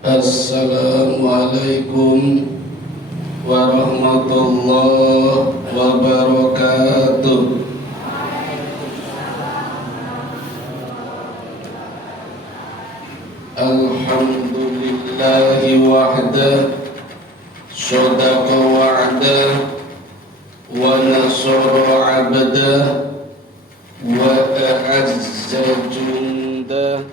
Assalamualaikum warahmatullahi wabarakatuh. Alhamdulillahi wahda, sadaqa wa'da, wa nasara abda, wa a'azza junda,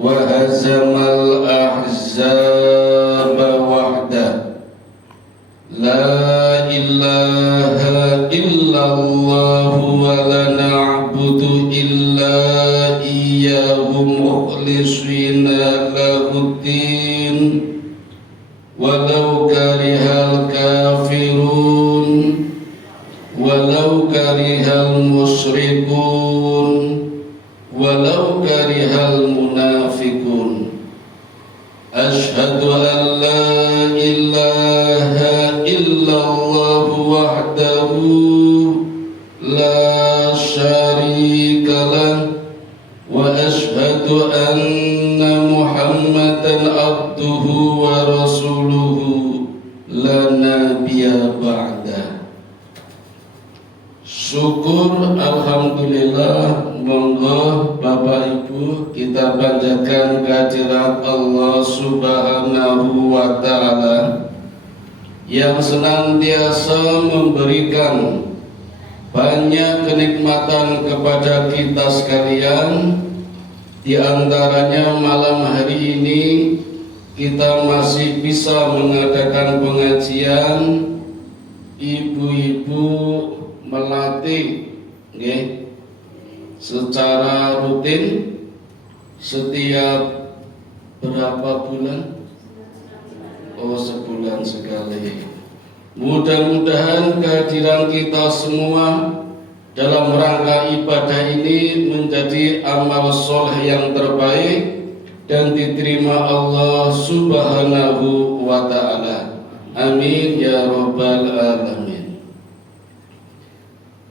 wa hazamal ahzaba wahda. La ilaha illallah wa la na'budu illa iyyahu mukhlishina lahuddin walau karihal kafirun walau karihal musyrikun walau karihal munafikun. Asyhadu an la ilaha illallah wahdahu la syarika lah wa asyhadu anna Muhammadan abduhu wa rasuluhu la nabiyya ba'da. Syukur alhamdulillah, monggo Bapak Ibu kita panjatkan kehadirat Allah Subhanahu wa taala yang senantiasa memberikan banyak kenikmatan kepada kita sekalian. Di antaranya malam hari ini kita masih bisa mengadakan pengajian, ibu-ibu melatih secara rutin setiap berapa bulan? Oh, sebulan sekali. Mudah-mudahan kehadiran kita semua dalam rangka ibadah ini menjadi amal soleh yang terbaik dan diterima Allah Subhanahu wa ta'ala. Amin ya rabbal alamin.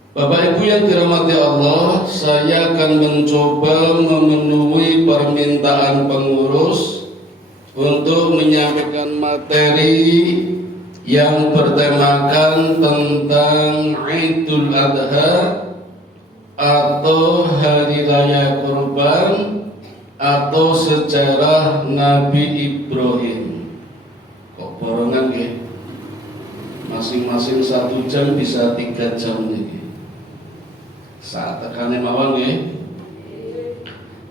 Bapak Ibu yang dirahmati Allah, saya akan mencoba memenuhi permintaan pengurus untuk menyampaikan materi yang bertemakan tentang Idul Adha atau Hari Raya Kurban atau sejarah Nabi Ibrahim. Kok borongan ya? Masing-masing 1 jam bisa 3 jam nih. Saat tekannya mawang ya.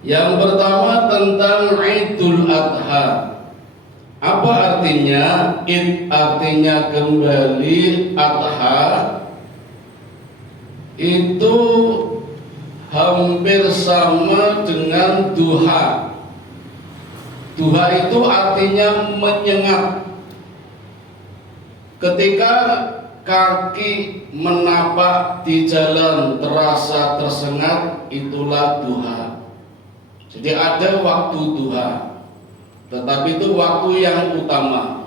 Yang pertama tentang Idul Adha. Apa artinya? Id artinya kembali, Adha itu hampir sama dengan duha. Duha itu artinya menyengat. Ketika kaki menapak di jalan terasa tersengat, itulah duha. Jadi ada waktu duha, tetapi itu waktu yang utama.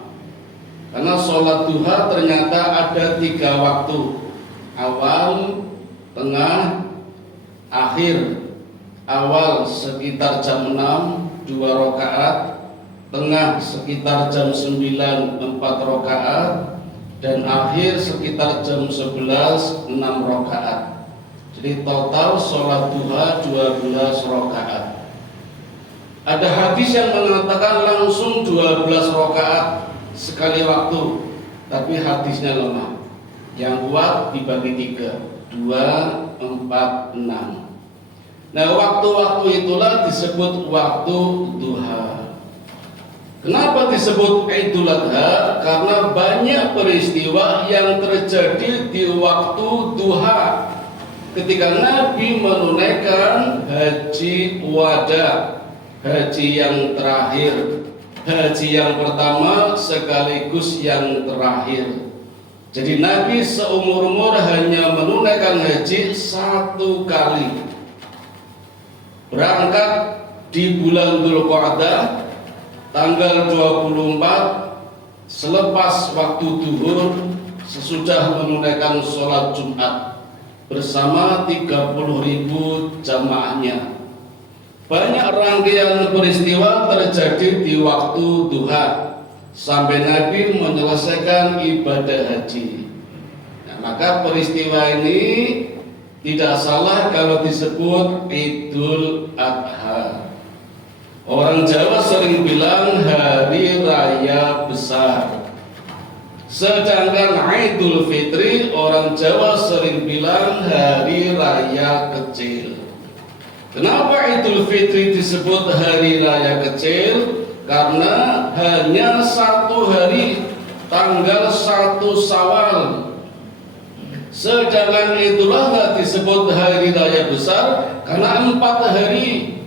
Karena sholat duha ternyata ada 3 waktu: awal, tengah, akhir. Awal sekitar jam 6 2 rakaat, tengah sekitar jam 9 4 rakaat, dan akhir sekitar jam 11 6 rakaat. Jadi total sholat duha 12 rakaat. Ada hadis yang mengatakan langsung 12 rakaat sekali waktu, tapi hadisnya lemah. Yang kuat dibagi 3, 2, 4, 6. Nah, waktu-waktu itulah disebut waktu duha. Kenapa disebut Idul Adha? Karena banyak peristiwa yang terjadi di waktu duha ketika Nabi menunaikan haji wada, haji yang terakhir, haji yang pertama sekaligus yang terakhir. Jadi Nabi seumur-umur hanya menunaikan haji 1 kali. Berangkat di bulan Dzulqa'dah tanggal 24 selepas waktu duhur, sesudah menunaikan sholat Jumat bersama 30.000 jamaahnya. Banyak rangkaian peristiwa terjadi di waktu duha sampai Nabi menyelesaikan ibadah haji. Nah, maka peristiwa ini tidak salah kalau disebut Idul Adha. Orang Jawa sering bilang hari raya besar. Sedangkan Idul Fitri orang Jawa sering bilang hari raya kecil. Kenapa Idul Fitri disebut hari raya kecil? Karena hanya satu hari, tanggal 1 Syawal. Sedangkan Idul Adha disebut hari raya besar karena 4 hari,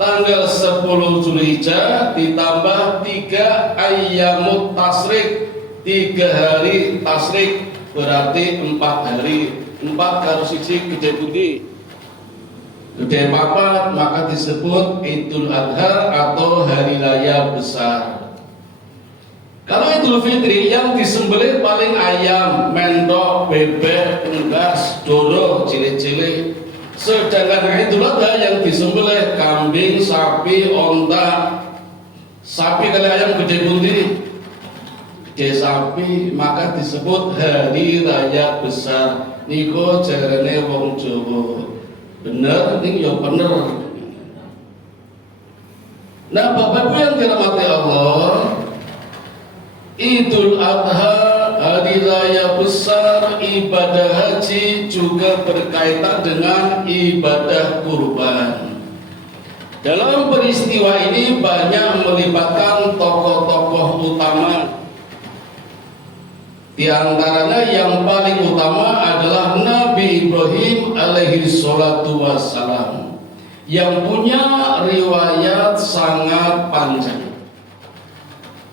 tanggal 10 Zulhijjah ditambah 3 ayyamut tasrik, 3 hari tasrik berarti 4 hari. 4 karo siji gede budi gede papat, maka disebut Idul Adha atau hari raya besar. Kalau Idul Fitri yang disembelih paling ayam, mentok, bebek, unggas, doro, cilik-cilik. Sedangkan Idul Adha yang disembelih kambing, sapi, onta. Sapi kali ayam gede pundi? Gede sapi, maka disebut hari raya besar. Niko jarane wong Jawa. Bener, ini ya bener. Nah, Bapak Ibu yang dirahmati Allah, Idul Adha, hari raya besar, ibadah haji juga berkaitan dengan ibadah kurban. Dalam peristiwa ini banyak melibatkan tokoh-tokoh utama. Di antaranya yang paling utama adalah Nabi Ibrahim alaihi salatu wassalam yang punya riwayat sangat panjang.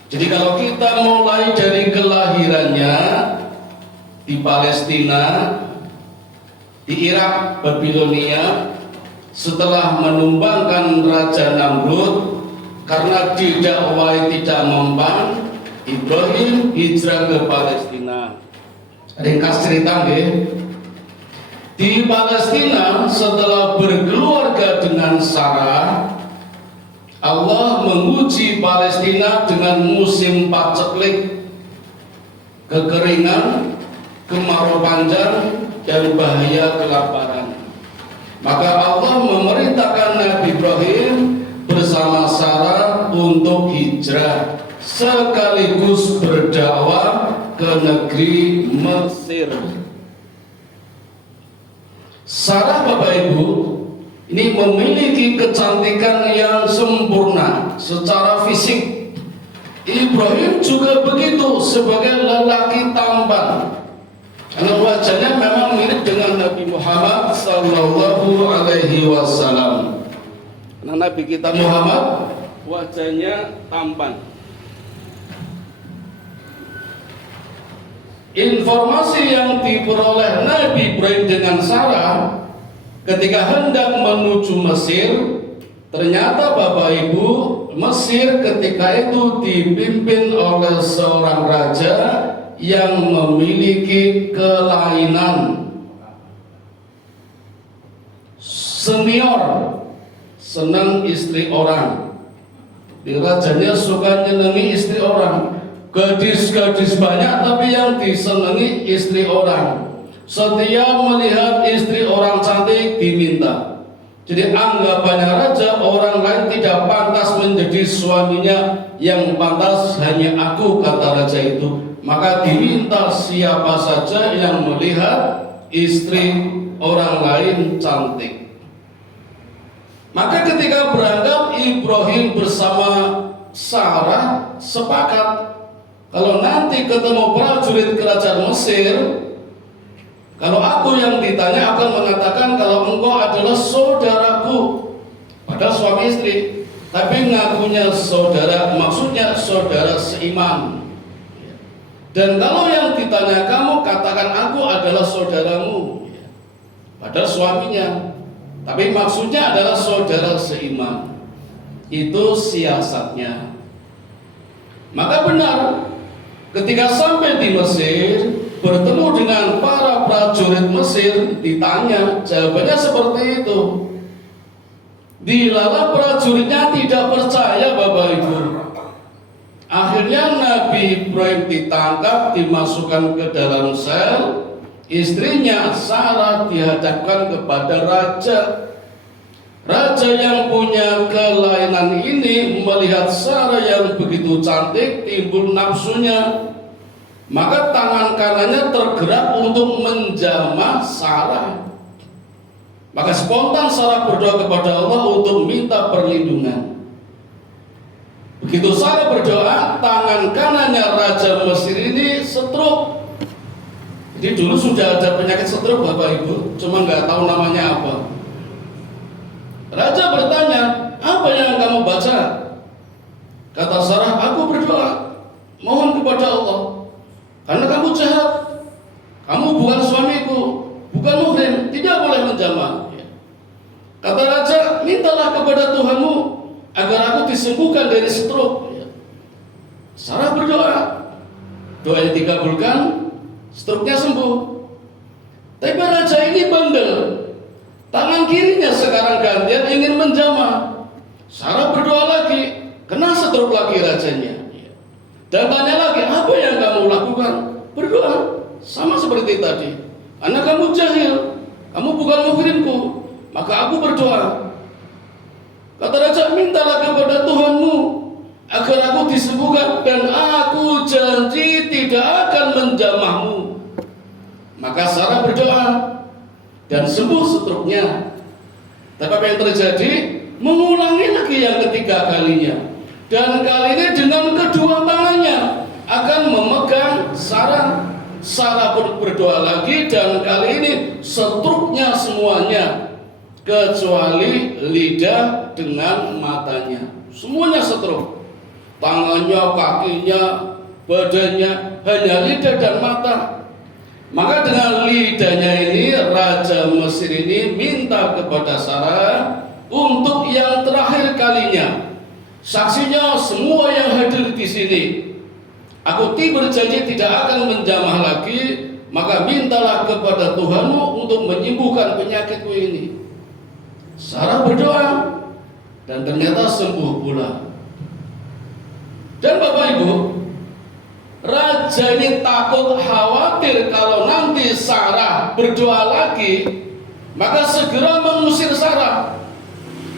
Jadi kalau kita mulai dari kelahirannya di Palestina, di Irak, Babilonia, setelah menumbangkan Raja Namrud karena didakwai tidak mempan, Ibrahim hijrah ke Palestina. Ringkas cerita nggih. Di Palestina setelah berkeluarga dengan Sarah, Allah menguji Palestina dengan musim paceklik, kekeringan, kemarau panjang, dan bahaya kelaparan. Maka Allah memerintahkan Nabi Ibrahim bersama Sarah untuk hijrah sekaligus berdakwah ke negeri Mesir. Sarah, Bapak Ibu, ini memiliki kecantikan yang sempurna secara fisik. Ibrahim juga begitu sebagai lelaki tampan. Karena wajahnya memang mirip dengan Nabi Muhammad sallallahu alaihi wasallam. Karena Nabi kita Muhammad wajahnya tampan. Informasi yang diperoleh Nabi Ibrahim dengan Sarah ketika hendak menuju Mesir, ternyata Bapak Ibu, Mesir ketika itu dipimpin oleh seorang raja yang memiliki kelainan senior, senang istri orang. Di rajanya suka nyenengi istri orang. Gadis-gadis banyak tapi yang disenangi istri orang. Setiap melihat istri orang cantik diminta. Jadi anggapannya raja, orang lain tidak pantas menjadi suaminya, yang pantas hanya aku, kata raja itu. Maka diminta siapa saja yang melihat istri orang lain cantik. Maka ketika berangkat, Ibrahim bersama Sarah sepakat, kalau nanti ketemu prajurit kerajaan Mesir, kalau aku yang ditanya akan mengatakan kalau engkau adalah saudaraku, padahal suami istri, tapi ngakunya saudara, maksudnya saudara seiman. Dan kalau yang ditanya kamu, katakan aku adalah saudaramu, padahal suaminya, tapi maksudnya adalah saudara seiman. Itu siasatnya. Maka benar, ketika sampai di Mesir, bertemu dengan para prajurit Mesir, ditanya, jawabannya seperti itu. Dilala prajuritnya tidak percaya, Bapak Ibu. Akhirnya Nabi Ibrahim ditangkap, dimasukkan ke dalam sel. Istrinya Sarah dihadapkan kepada raja. Raja yang punya kelainan ini melihat Sarah yang begitu cantik, timbul nafsunya. Maka tangan kanannya tergerak untuk menjamah Sarah. Maka spontan Sarah berdoa kepada Allah untuk minta perlindungan. Begitu Sarah berdoa, tangan kanannya Raja Mesir ini stroke. Jadi dulu sudah ada penyakit stroke, Bapak Ibu, cuma nggak tahu namanya apa. Raja bertanya, apa yang kamu baca? Kata Sarah, aku berdoa, mohon kepada Allah, karena kamu jahat, kamu bukan suamiku, bukan muhrim, tidak boleh menjamah. Kata raja, mintalah kepada Tuhanmu agar aku disembuhkan dari stroke. Sarah berdoa, doanya dikabulkan, stroke-nya sembuh. Tapi raja ini bandel, tangan kirinya sekarang gantian ingin menjamah. Sarah berdoa lagi, kena stroke lagi rajanya. Dan tanya lagi, apa yang kamu lakukan? Berdoa, sama seperti tadi. Karena kamu jahil, kamu bukan muhrimku, maka aku berdoa. Kata raja, mintalah kepada Tuhanmu agar aku disembuhkan, dan aku janji tidak akan menjamahmu. Maka Sarah berdoa dan sembuh stroke-nya. Tapi apa yang terjadi? Mengulangi lagi yang ketiga kalinya. Dan kali ini dengan kedua tangannya akan memegang Sarah. Sarah berdoa lagi, dan kali ini stroke-nya semuanya kecuali lidah dengan matanya. Semuanya stroke. Tangannya, kakinya, badannya, hanya lidah dan mata. Maka dengan lidahnya ini Raja Mesir ini minta kepada Sarah untuk yang terakhir kalinya. Saksinya semua yang hadir di sini. Aku berjanji tidak akan menjamah lagi, maka mintalah kepada Tuhanmu untuk menyembuhkan penyakitku ini. Sarah berdoa dan ternyata sembuh pula. Dan Bapak Ibu, raja ini takut, khawatir kalau nanti Sarah berdoa lagi, maka segera mengusir Sarah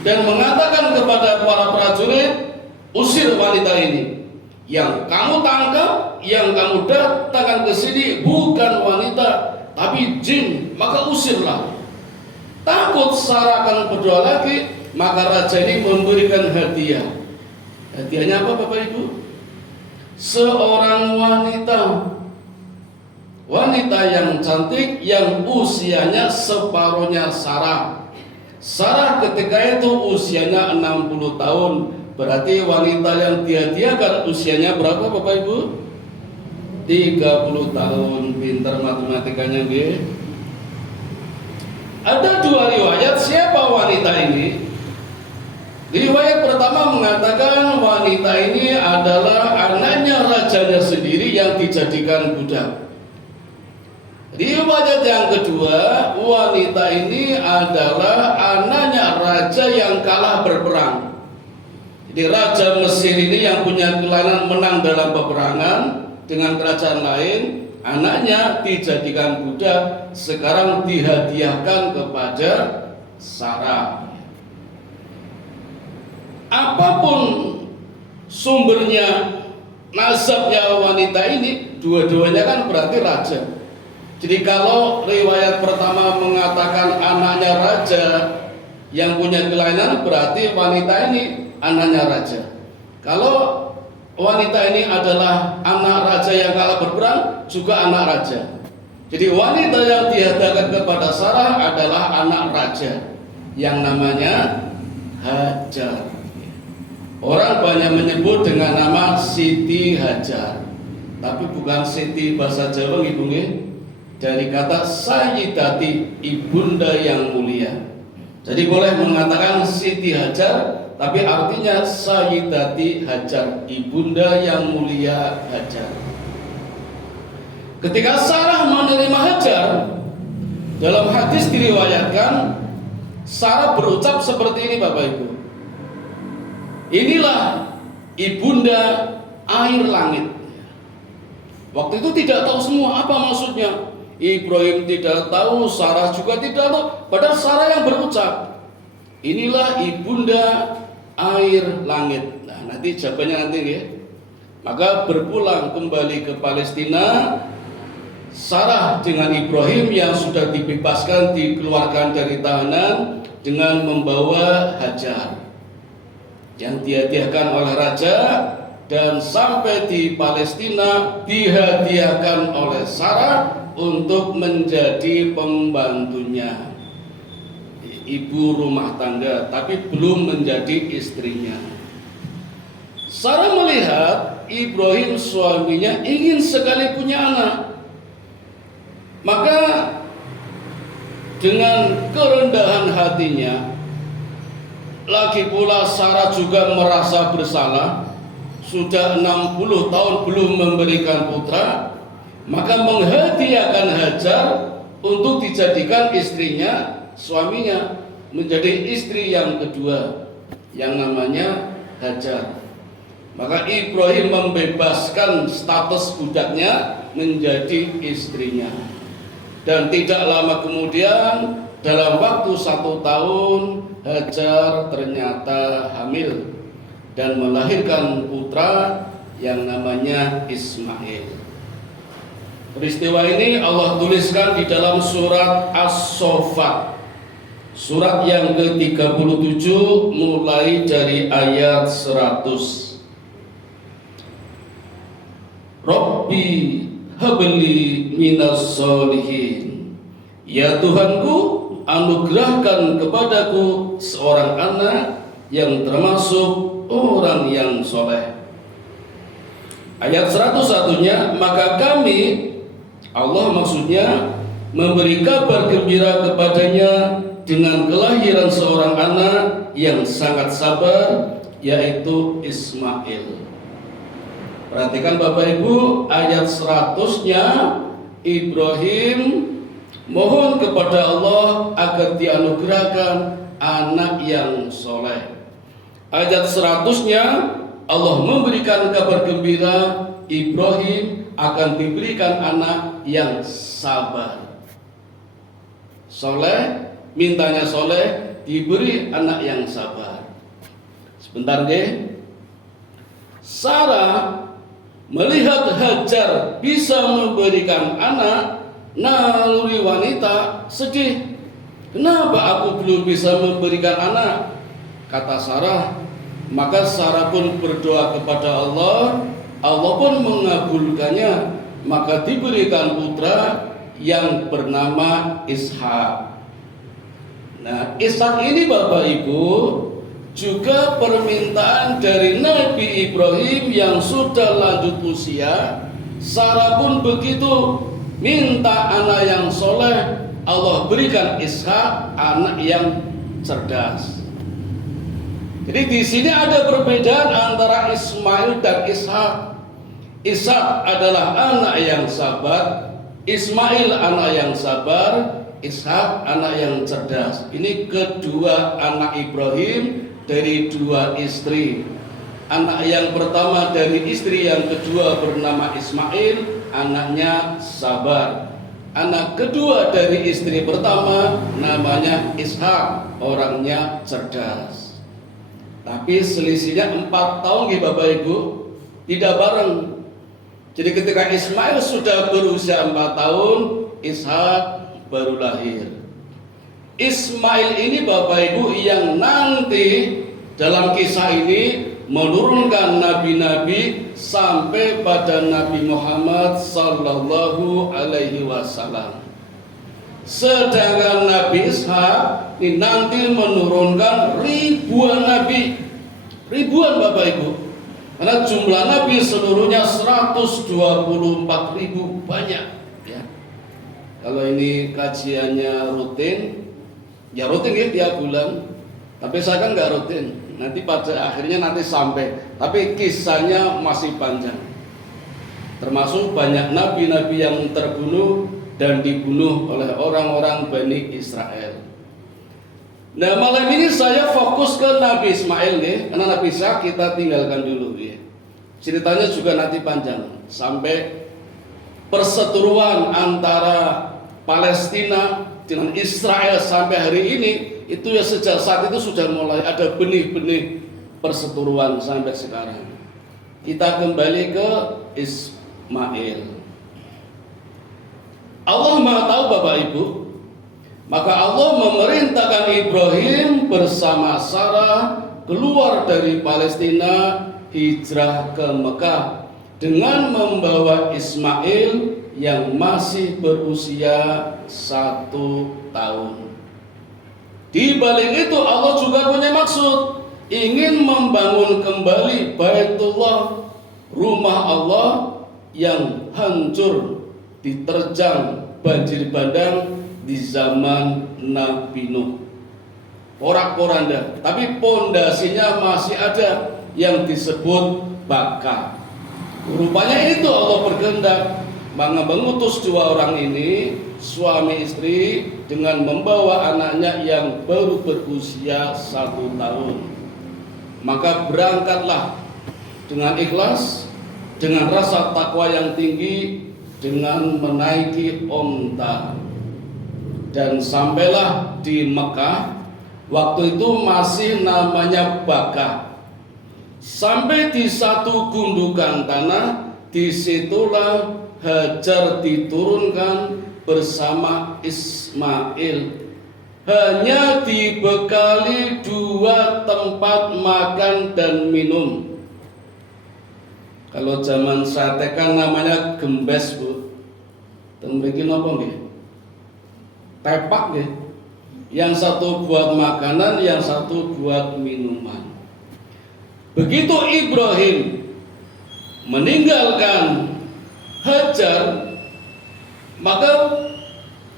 dan mengatakan kepada para prajurit, usir wanita ini. Yang kamu tangkap, yang kamu datangkan ke sini bukan wanita, tapi jin, maka usirlah. Takut Sarah akan berdoa lagi, maka raja ini memberikan hadiah. Hadiahnya apa, Bapak Ibu? Seorang wanita yang cantik, yang usianya separuhnya Sarah. Sarah ketika itu usianya 60 tahun. Berarti wanita yang dihadiahkan usianya berapa, Bapak Ibu? 30 tahun. Pintar matematikanya, nggih. Ada dua riwayat siapa wanita ini. Riwayat pertama mengatakan wanita ini adalah anaknya rajanya sendiri yang dijadikan budak. Riwayat yang kedua, wanita ini adalah anaknya raja yang kalah berperang. Jadi Raja Mesir ini yang punya kelainan menang dalam peperangan dengan kerajaan lain, anaknya dijadikan budak, sekarang dihadiahkan kepada Sarah. Apapun sumbernya, nasabnya wanita ini, dua-duanya kan berarti raja. Jadi kalau riwayat pertama mengatakan anaknya raja yang punya kelainan, berarti wanita ini anaknya raja. Kalau wanita ini adalah anak raja yang kalah berperang, juga anak raja. Jadi wanita yang dihadapkan kepada Sarah adalah anak raja yang namanya Hajar. Orang banyak menyebut dengan nama Siti Hajar, tapi bukan Siti bahasa Jawa, Ibu nggih. Dari kata Sayyidati, ibunda yang mulia. Jadi boleh mengatakan Siti Hajar, tapi artinya Sayyidati Hajar, ibunda yang mulia Hajar. Ketika Sarah menerima Hajar, dalam hadis diriwayatkan Sarah berucap seperti ini Bapak Ibu. Inilah ibunda air langit. Waktu itu tidak tahu semua apa maksudnya. Ibrahim tidak tahu, Sarah juga tidak tahu. Padahal Sarah yang berucap, inilah ibunda air langit. Nah, nanti jawabannya nanti ya. Maka berpulang kembali ke Palestina, Sarah dengan Ibrahim yang sudah dibebaskan, dikeluarkan dari tahanan dengan membawa Hajar yang dihadiahkan oleh raja, dan sampai di Palestina dihadiahkan oleh Sarah untuk menjadi pembantunya, ibu rumah tangga, tapi belum menjadi istrinya. Sarah melihat Ibrahim suaminya ingin sekali punya anak. Maka dengan kerendahan hatinya, lagi pula Sarah juga merasa bersalah, sudah 60 tahun belum memberikan putra, maka menghadiahkan Hajar untuk dijadikan istrinya, suaminya, menjadi istri yang kedua yang namanya Hajar. Maka Ibrahim membebaskan status budaknya menjadi istrinya. Dan tidak lama kemudian, dalam waktu 1 tahun, Hajar ternyata hamil dan melahirkan putra yang namanya Ismail. Peristiwa ini Allah tuliskan di dalam surat As-Saffat, surat yang ke-37, mulai dari ayat 100. Rabbi habli minas solihin. Ya Tuhanku, anugerahkan kepadaku seorang anak yang termasuk orang yang soleh. Ayat 101-nya, maka kami, Allah maksudnya, memberi kabar gembira kepadanya dengan kelahiran seorang anak yang sangat sabar, yaitu Ismail. Perhatikan Bapak Ibu, ayat 100-nya, Ibrahim mohon kepada Allah agar dianugerahkan anak yang soleh. Ayat 100-nya, Allah memberikan kabar gembira Ibrahim akan diberikan anak yang sabar. Soleh, mintanya soleh, diberi anak yang sabar. Sebentar deh. Sarah melihat Hajar bisa memberikan anak, naluri wanita sedih. Kenapa aku belum bisa memberikan anak? Kata Sarah. Maka Sarah pun berdoa kepada Allah. Allah pun mengabulkannya. Maka diberikan putra yang bernama Ishak. Nah, Ishak ini Bapak Ibu juga permintaan dari Nabi Ibrahim yang sudah lanjut usia. Sarah pun begitu, minta anak yang soleh, Allah berikan Ishak, anak yang cerdas. Jadi di sini ada perbedaan antara Ismail dan Ishak. Ishak adalah anak yang sabar, Ismail anak yang sabar, Ishak anak yang cerdas. Ini kedua anak Ibrahim dari dua istri. Anak yang pertama dari istri yang kedua bernama Ismail, anaknya sabar. Anak kedua dari istri pertama namanya Ishak, orangnya cerdas. Tapi selisihnya 4 tahun ya Bapak Ibu, tidak bareng. Jadi ketika Ismail sudah berusia 4 tahun, Ishak baru lahir. Ismail ini Bapak Ibu yang nanti dalam kisah ini menurunkan nabi-nabi sampai pada Nabi Muhammad sallallahu alaihi wasallam. Sedangkan Nabi Ishak ini nanti menurunkan ribuan nabi. Ribuan Bapak Ibu. Karena jumlah nabi seluruhnya 124.000, banyak ya. Kalau ini kajiannya rutin, ya rutin ya tiap bulan. Tapi saya kan nggak rutin. Nanti pada akhirnya nanti sampai. Tapi kisahnya masih panjang. Termasuk banyak nabi-nabi yang terbunuh dan dibunuh oleh orang-orang Bani Israel. Nah, malam ini saya fokus ke Nabi Ismail nih, karena Nabi Ishak kita tinggalkan dulu ya. Ceritanya juga nanti panjang sampai perseteruan antara Palestina dengan Israel sampai hari ini itu ya sejak saat itu sudah mulai ada benih-benih perseteruan sampai sekarang. Kita kembali ke Ismail. Allah Maha tahu Bapak Ibu. Maka Allah memerintahkan Ibrahim bersama Sarah keluar dari Palestina hijrah ke Mekah dengan membawa Ismail yang masih berusia 1 tahun. Di balik itu Allah juga punya maksud, ingin membangun kembali Baitullah, rumah Allah yang hancur diterjang banjir bandang di zaman Nabi Nuh. Porak-poranda, tapi pondasinya masih ada yang disebut Baka. Rupanya itu Allah berkehendak mengutus 2 orang ini, suami istri, dengan membawa anaknya yang baru berusia 1 tahun. Maka berangkatlah dengan ikhlas, dengan rasa takwa yang tinggi, dengan menaiki onta, dan sampailah di Mekah. Waktu itu masih namanya Baka. Sampai di satu gundukan tanah, disitulah Hajar diturunkan bersama Ismail. Hanya dibekali 2 tempat makan dan minum. Kalau zaman sate kan namanya gembes, Bu. Teng mriki napa nggih? Tepak nggih. Yang satu buat makanan, yang satu buat minuman. Begitu Ibrahim meninggalkan Hajar, maka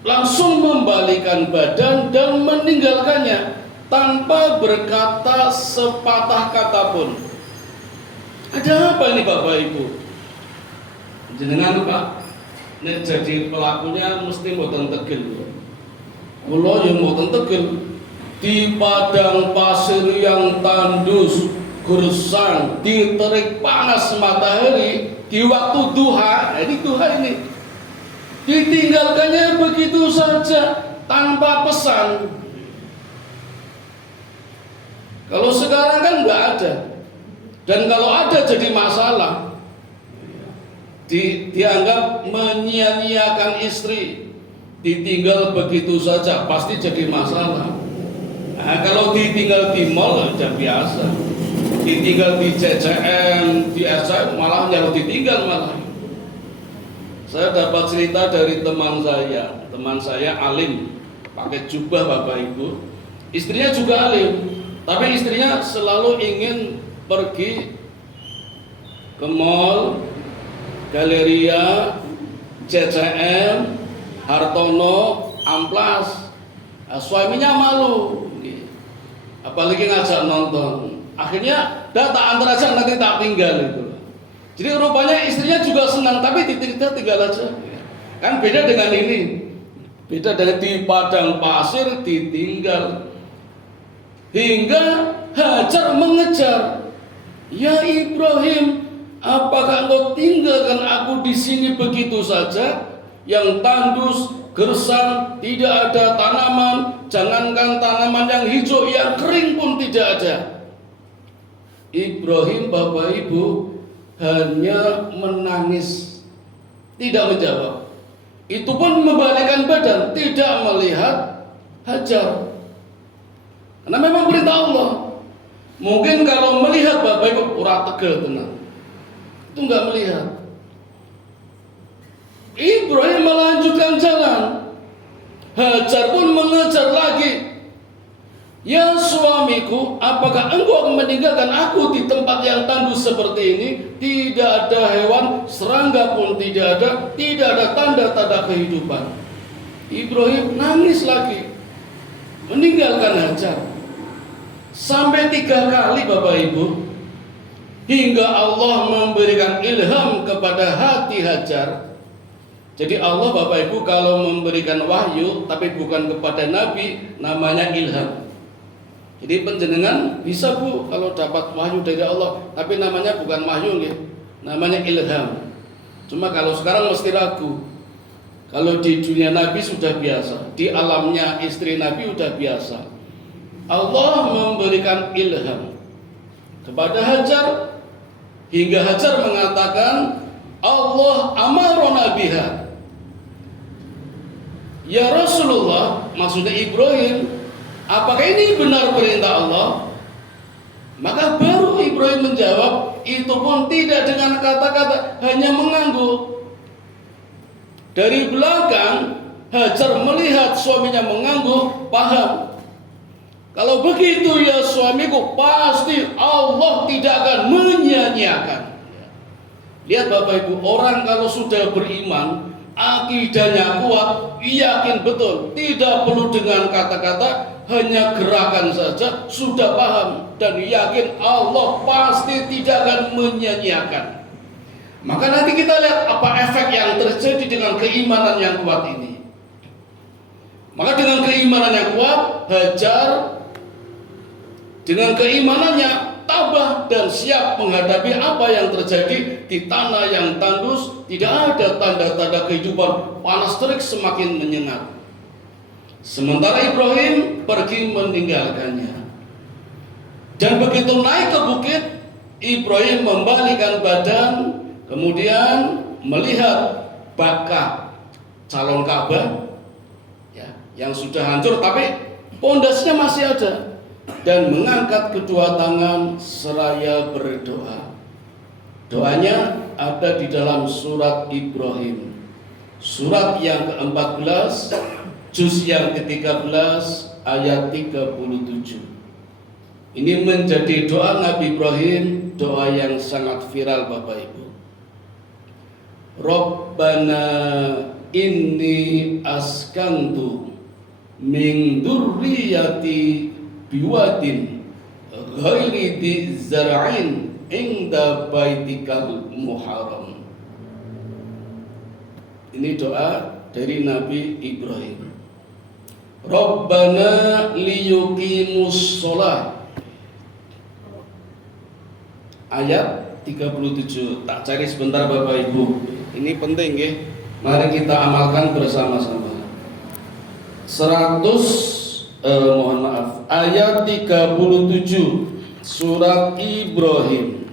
langsung membalikan badan dan meninggalkannya tanpa berkata sepatah kata pun. Ada apa ini Bapak Ibu? Jenengan Pak, ini jadi pelakunya mesti mboten tegel. Kula yang mboten tegel di padang pasir yang tandus, gersang, diterik panas matahari di waktu duha. Ini duha ini ditinggalkannya begitu saja tanpa pesan. Kalau sekarang kan nggak ada, dan kalau ada jadi masalah. Dianggap menyia-nyiakan istri, ditinggal begitu saja pasti jadi masalah. Nah, kalau ditinggal di mall sudah biasa, ditinggal di CCM, di SM malah yang ditinggal malah. Saya dapat cerita dari teman saya alim, pakai jubah Bapak Ibu, istrinya juga alim, tapi istrinya selalu ingin pergi ke mall, Galeria, CCM, Hartono, Amplas. Nah, suaminya malu, apalagi ngajak nonton. Akhirnya tak antar aja, nanti tak tinggal itu. Jadi rupanya istrinya juga senang, tapi tinggal aja. Kan beda dengan ini, beda dengan di padang pasir ditinggal. Hingga Hajar mengejar, ya Ibrahim, apakah engkau tinggalkan aku di sini begitu saja, yang tandus, gersang, tidak ada tanaman, jangankan tanaman yang hijau, yang kering pun tidak ada. Ibrahim Bapak Ibu hanya menangis, tidak menjawab. Itu pun membalikkan badan, tidak melihat Hajar. Karena memang perintah Allah. Mungkin kalau melihat Bapak Ibu ora tegel tenang, itu enggak melihat. Ibrahim melanjutkan jalan. Hajar pun mengejar lagi. Ya suamiku, apakah engkau akan meninggalkan aku di tempat yang tandus seperti ini? Tidak ada hewan, serangga pun tidak ada tanda-tanda kehidupan. Ibrahim nangis lagi, meninggalkan Hajar. Sampai 3 kali Bapak Ibu, hingga Allah memberikan ilham kepada hati Hajar. Jadi Allah Bapak Ibu kalau memberikan wahyu, tapi bukan kepada Nabi, namanya ilham. Jadi penjenengan bisa Bu kalau dapat wahyu dari Allah, tapi namanya bukan wahyu nggih. Namanya ilham. Cuma kalau sekarang mesti ragu. Kalau di dunia Nabi sudah biasa, di alamnya istri Nabi sudah biasa. Allah memberikan ilham kepada Hajar hingga Hajar mengatakan Allah amarona biha. Ya Rasulullah, maksudnya Ibrahim, apakah ini benar perintah Allah? Maka baru Ibrahim menjawab, itu pun tidak dengan kata-kata, hanya mengangguk. Dari belakang Hajar melihat suaminya mengangguk, paham. Kalau begitu ya suamiku, pasti Allah tidak akan menyia-nyiakan. Lihat Bapak Ibu, orang kalau sudah beriman, akidahnya kuat, yakin betul, tidak perlu dengan kata-kata, hanya gerakan saja sudah paham dan yakin Allah pasti tidak akan menyia-nyiakan. Maka nanti kita lihat apa efek yang terjadi dengan keimanan yang kuat ini. Maka dengan keimanan yang kuat, Hajar dengan keimanannya tabah dan siap menghadapi apa yang terjadi di tanah yang tandus. Tidak ada tanda-tanda kehidupan, panas terik semakin menyengat. Sementara Ibrahim pergi meninggalkannya. Dan begitu naik ke bukit, Ibrahim membalikan badan, kemudian melihat Bakah calon Ka'bah ya, yang sudah hancur tapi pondasinya masih ada, dan mengangkat kedua tangan seraya berdoa. Doanya ada di dalam surat Ibrahim, surat yang ke-14, juz yang ke-13 ayat 37. Ini menjadi doa Nabi Ibrahim, doa yang sangat viral Bapak Ibu. Rabbana inni askantu min dzurriyyati biwadin ghairi dzi zar'in inda baitikal muharram. Ini doa dari Nabi Ibrahim. Rabbana liyuqimus shalah. Ayat 37. Tak cari sebentar Bapak Ibu. Ini penting ya. Mari kita amalkan bersama-sama. 100 ayat 37 surat Ibrahim.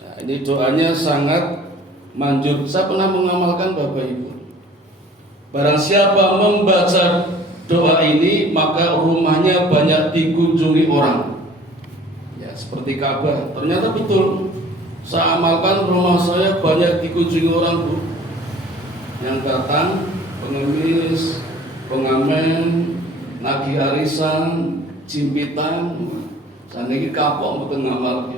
Nah, ini doanya sangat manjur. Saya pernah mengamalkan Bapak Ibu. Barang siapa membaca doa ini, maka rumahnya banyak dikunjungi orang. Ya, seperti Ka'bah. Ternyata betul. Saya amalkan, rumah saya banyak dikunjungi orang Bu. Yang datang pengemis, pengamen, nagih arisan, jimpitan. Saya ini kapok betul ngamal.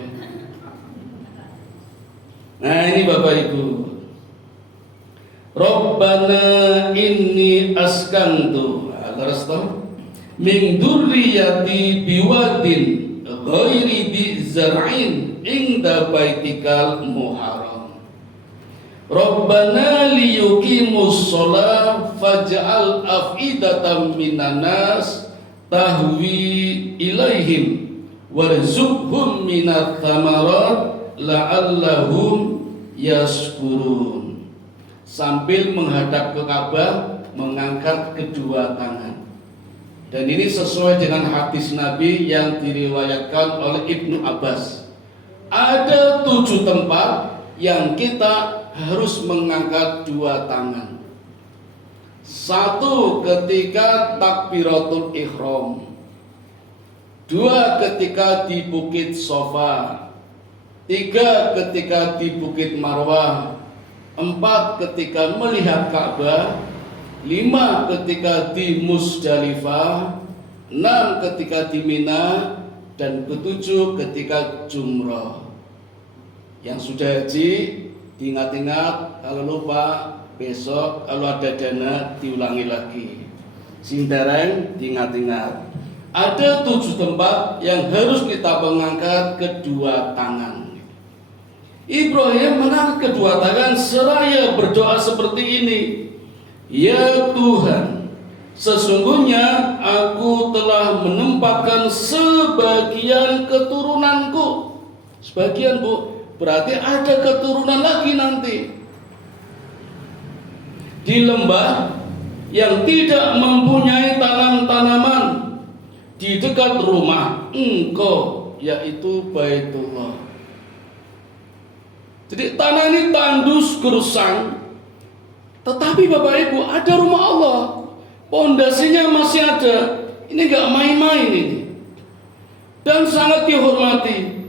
Nah ini Bapak Ibu. Rabbana inni askantu min dzurriyyati biwadin ghairi dzi zar'in inda baitikal muharram. Rabbana liyuqimus shalah faj'al afidatan minan nas tahwi ilaihim warzuqhum minat thamarat la'allahum yashkurun. Sambil menghadap ke Ka'bah, mengangkat kedua tangan. Dan ini sesuai dengan hadis Nabi yang diriwayatkan oleh Ibnu Abbas. Ada 7 tempat yang kita harus mengangkat dua tangan. 1 ketika takbiratul ihram. 2 ketika di Bukit Sofa. 3 ketika di Bukit Marwah. 4 ketika melihat Ka'bah. 5 ketika di Musdalifah. 6 ketika di Mina. Dan 7 ketika jumrah. Yang sudah haji diingat-ingat, kalau lupa besok kalau ada dana diulangi lagi. Sindareng diingat-ingat. Ada 7 tempat yang harus kita mengangkat kedua tangan. Ibrahim mengangkat kedua tangan seraya berdoa seperti ini. Ya Tuhan, Sesungguhnya aku telah menempatkan sebagian keturunanku. Sebagian, Bu, berarti ada keturunan lagi nanti di lembah yang tidak mempunyai tanam-tanaman di dekat rumah engkau, yaitu Baitullah. Jadi tanah ini tandus gersang, tetapi Bapak Ibu ada rumah Allah, pondasinya masih ada. Ini gak main-main ini, dan sangat dihormati.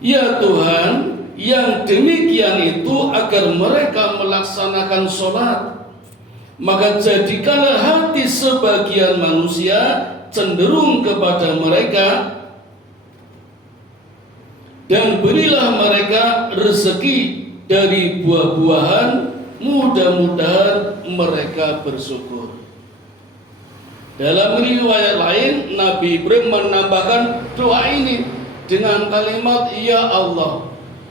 Ya Tuhan, yang demikian itu agar mereka melaksanakan sholat, maka jadikanlah hati sebagian manusia cenderung kepada mereka, dan berilah mereka rezeki dari buah-buahan, mudah-mudahan mereka bersyukur. Dalam riwayat lain, Nabi Ibrahim menambahkan doa ini dengan kalimat, Ya Allah,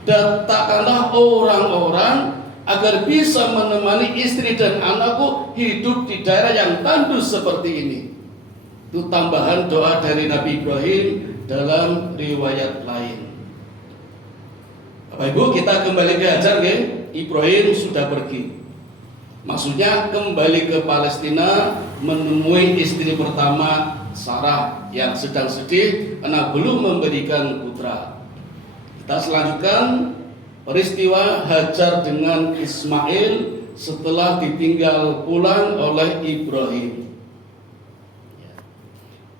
datangkanlah orang-orang agar bisa menemani istri dan anakku hidup di daerah yang tandus seperti ini. Itu tambahan doa dari Nabi Ibrahim dalam riwayat lain. Bapak Ibu, kita kembali ke Hajar, Ibrahim sudah pergi. Maksudnya kembali ke Palestina, menemui istri pertama Sarah yang sedang sedih karena belum memberikan putra. Kita selanjutkan peristiwa Hajar dengan Ismail setelah ditinggal pulang oleh Ibrahim.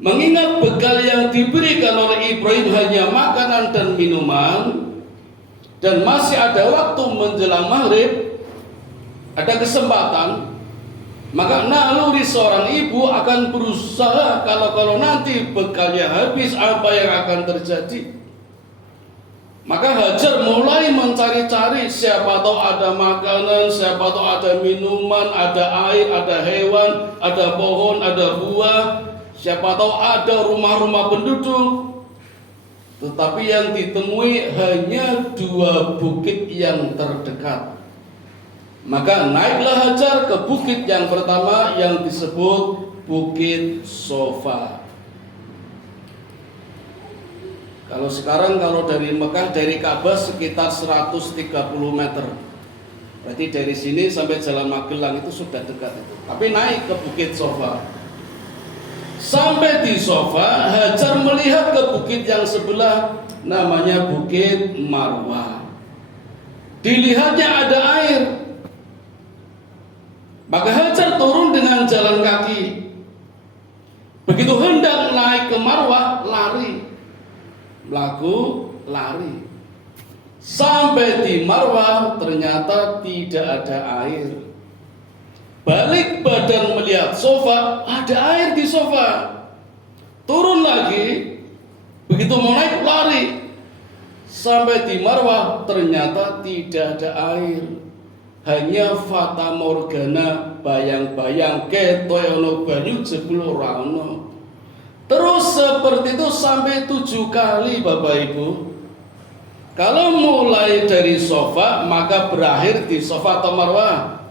Mengingat bekal yang diberikan oleh Ibrahim hanya makanan dan minuman, dan masih ada waktu menjelang maghrib, ada kesempatan, maka naluri seorang ibu akan berusaha kalau nanti bekalnya habis, apa yang akan terjadi. Maka Hajar mulai mencari-cari, siapa tahu ada makanan, siapa tahu ada minuman, ada air, ada hewan, ada pohon, ada buah, siapa tahu ada rumah-rumah penduduk. Tetapi yang ditemui hanya 2 bukit yang terdekat. Maka naiklah Hajar ke bukit yang pertama yang disebut Bukit Sofa. Kalau sekarang dari Mekah, dari Ka'bah sekitar 130 meter. Berarti dari sini sampai Jalan Magelang itu sudah dekat itu. Tapi naik ke Bukit Sofa. Sampai di Sofa, Hajar melihat ke bukit yang sebelah, namanya Bukit Marwah. Dilihatnya ada air. Maka Hajar turun dengan jalan kaki. Begitu hendak naik ke Marwah, lari. Lari. Sampai di Marwah ternyata tidak ada air. Balik badan melihat Sofa, ada air di Sofa. Turun lagi, begitu mau naik lari. Sampai di Marwah ternyata tidak ada air. Hanya fata morgana, bayang-bayang ketoyono banyu jebul ora ono. Terus seperti itu sampai 7 kali Bapak Ibu. Kalau mulai dari Sofa maka berakhir di Sofa atau Marwah.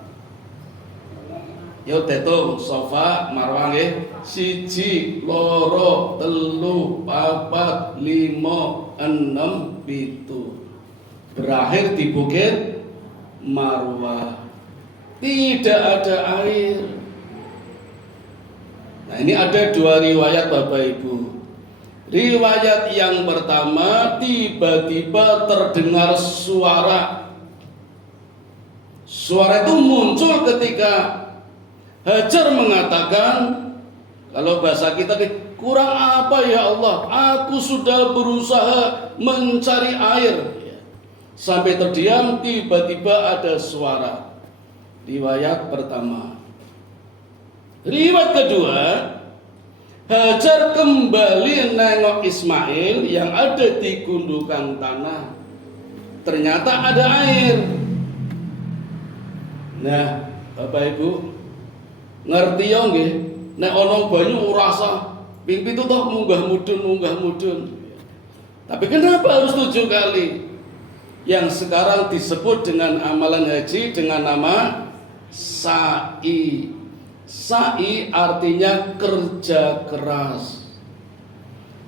Yo tetung Sofa Marwah nggih. 1, 2, 3, 4, 5, 6, 7. Berakhir di Bukit Marwah. Tidak ada air. Nah, ini ada 2 riwayat Bapak Ibu. Riwayat yang pertama, tiba-tiba terdengar suara. Suara itu muncul ketika Hajar mengatakan, kalau bahasa kita, kurang apa ya Allah, aku sudah berusaha mencari air. Sampai terdiam, tiba-tiba ada suara. Riwayat pertama. Riwayat kedua, Hajar kembali nengok Ismail yang ada di gundukan tanah. Ternyata ada air. Nah, Bapak Ibu, ngerti ya nggih, nek ana banyu ora usah ping 7 toh munggah mudhun. Tapi kenapa harus 7 kali? Yang sekarang disebut dengan amalan haji dengan nama sa'i. Sa'i artinya kerja keras.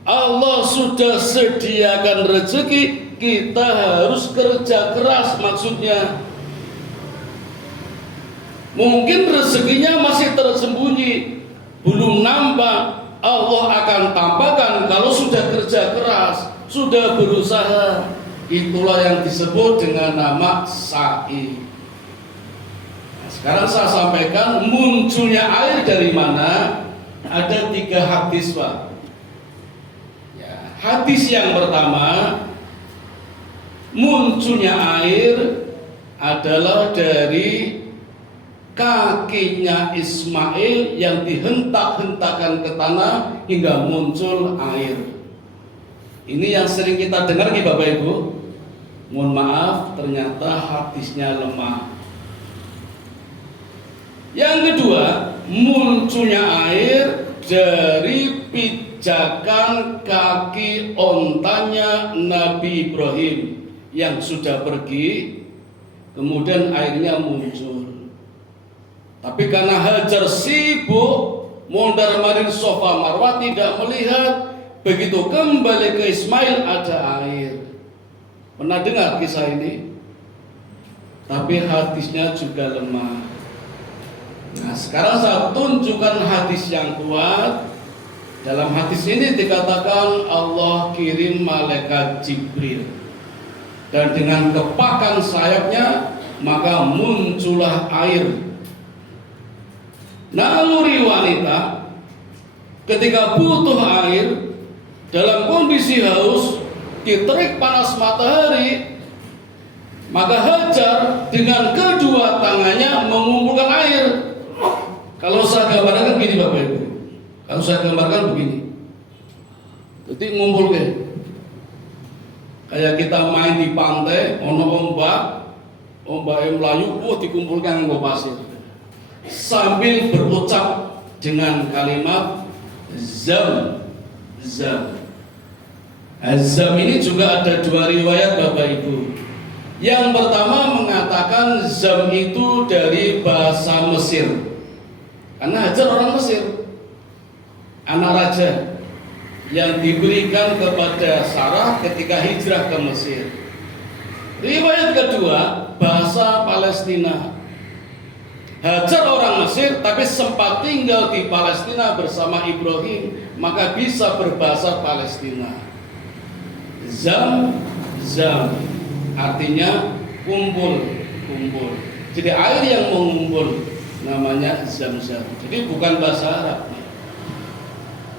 Allah sudah sediakan rezeki, kita harus kerja keras maksudnya. Mungkin rezekinya masih tersembunyi, belum nampak. Allah akan tampakkan kalau sudah kerja keras, sudah berusaha. Itulah yang disebut dengan nama sa'i. Sekarang saya sampaikan munculnya air dari mana. Ada 3 hadis, Pak. Ya, hadis yang pertama, munculnya air adalah dari kakinya Ismail yang dihentak-hentakan ke tanah hingga muncul air. Ini yang sering kita dengar nih Bapak Ibu. Mohon maaf, ternyata hadisnya lemah. Yang kedua, munculnya air dari pijakan kaki ontanya Nabi Ibrahim yang sudah pergi, kemudian airnya muncul. Tapi karena Hajar sibuk mondar-mandir Safa Marwah tidak melihat, begitu kembali ke Ismail ada air. Pernah dengar kisah ini? Tapi hadisnya juga lemah. Nah, sekarang saya tunjukkan hadis yang kuat. Dalam hadis ini dikatakan Allah kirim malaikat Jibril, dan dengan kepakan sayapnya maka muncullah air. Naluri wanita ketika butuh air dalam kondisi haus, diterik panas matahari, maka Hajar dengan kedua tangannya mengumpulkan air. Kalau saya gambarkan begini Bapak Ibu, kalau saya gambarkan begini, jadi ngumpulkan kayak kita main di pantai, ono ombak yang melayu, dikumpulkan nggo pasir, sambil berucap dengan kalimat zam, zam. Zam ini juga ada 2 riwayat Bapak Ibu. Yang pertama mengatakan zam itu dari bahasa Mesir, karena Hajar orang Mesir, anak raja yang diberikan kepada Sarah ketika hijrah ke Mesir. Riwayat kedua bahasa Palestina. Hajar orang Mesir tapi sempat tinggal di Palestina bersama Ibrahim, maka bisa berbahasa Palestina. Zam, zam artinya kumpul, kumpul. Jadi air yang mengumpul namanya zam-zam. Jadi bukan bahasa Arab.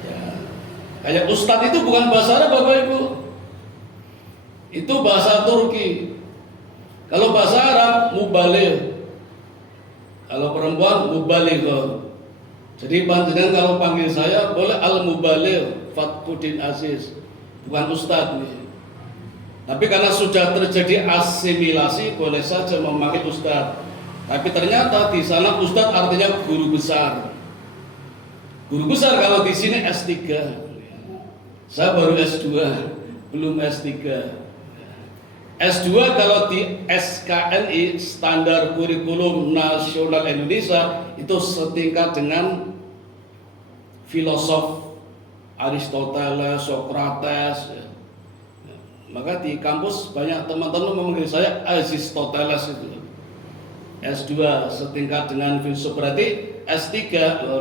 Ya. Kayak ustadz itu bukan bahasa Arab Bapak Ibu. Itu bahasa Turki. Kalau bahasa Arab mubaligh. Kalau perempuan mubaligh. Jadi panjenengan kalau panggil saya boleh al-mubaligh Fathuddin Aziz. Bukan ustadz nih. Tapi karena sudah terjadi asimilasi boleh saja memanggil ustadz. Tapi ternyata di sana ustadz artinya guru besar. Guru besar kalau di sini S3. Saya baru S2, belum S3. S2 kalau di SKNI, Standar Kurikulum Nasional Indonesia, itu setingkat dengan filosof Aristoteles, Socrates. Maka di kampus banyak teman-teman memanggil saya Aristoteles itu. S2 setingkat dengan filsuf, berarti S3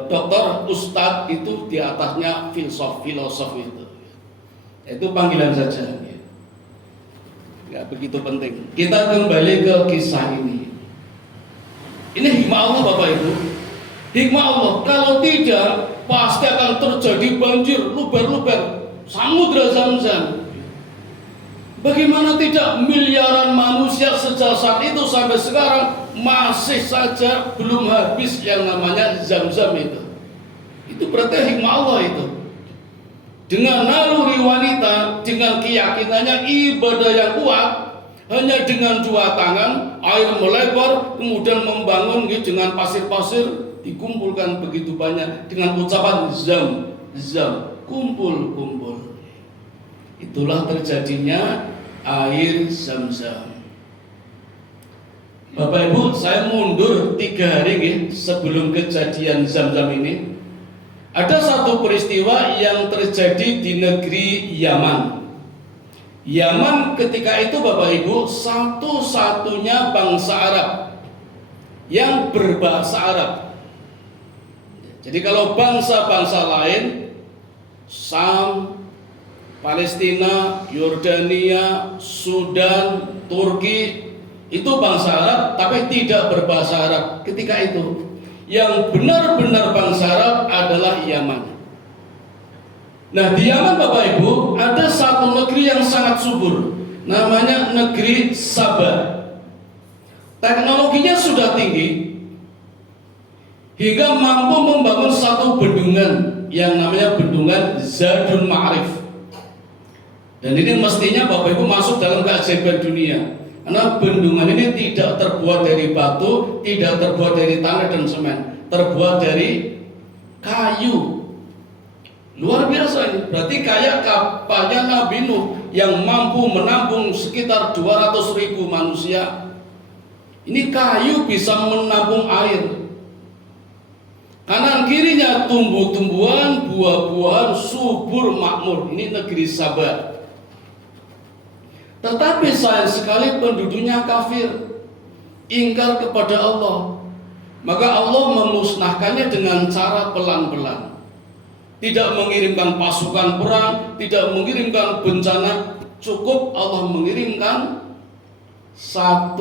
doktor ustadz itu di atasnya filosof itu. Itu panggilan saja. Ya begitu penting. Kita kembali ke kisah ini. Ini hikmah Allah Bapak Ibu. Hikmah Allah. Kalau tidak pasti akan terjadi banjir, luber-luber, samudra Zam-Zam. Bagaimana tidak miliaran manusia sejak saat itu sampai sekarang masih saja belum habis yang namanya Zam-Zam itu. Itu berarti hikmah Allah itu. Dengan naluri wanita, dengan keyakinannya ibadah yang kuat, hanya dengan 2 tangan air melebar, kemudian membangun dengan pasir-pasir dikumpulkan begitu banyak dengan ucapan zam, zam, kumpul, kumpul. Itulah terjadinya air Zam-Zam. Bapak Ibu, saya mundur 3 hari nih, sebelum kejadian Zam-Zam ini. Ada satu peristiwa yang terjadi di negeri Yaman. Yaman ketika itu Bapak Ibu satu-satunya bangsa Arab yang berbahasa Arab. Jadi kalau bangsa-bangsa lain, Sam, Palestina, Yordania, Sudan, Turki, itu bangsa Arab tapi tidak berbahasa Arab ketika itu. Yang benar-benar bangsa Arab adalah Yaman. Nah, di Yaman Bapak Ibu ada satu negeri yang sangat subur, namanya negeri Sabah. Teknologinya sudah tinggi hingga mampu membangun satu bendungan yang namanya bendungan Zadun Ma'arif. Dan ini mestinya Bapak Ibu masuk dalam keajaiban dunia. Karena bendungan ini tidak terbuat dari batu, tidak terbuat dari tanah dan semen, terbuat dari kayu. Luar biasa ini. Berarti kayak kapalnya Nabi Nuh yang mampu menampung sekitar 200.000 manusia. Ini kayu bisa menampung air. Kanan kirinya tumbuh-tumbuhan, buah-buahan subur makmur. Ini negeri Sabah. Tetapi sayang sekali penduduknya kafir, ingkar kepada Allah. Maka Allah memusnahkannya dengan cara pelan-pelan. Tidak mengirimkan pasukan perang, tidak mengirimkan bencana. Cukup Allah mengirimkan 1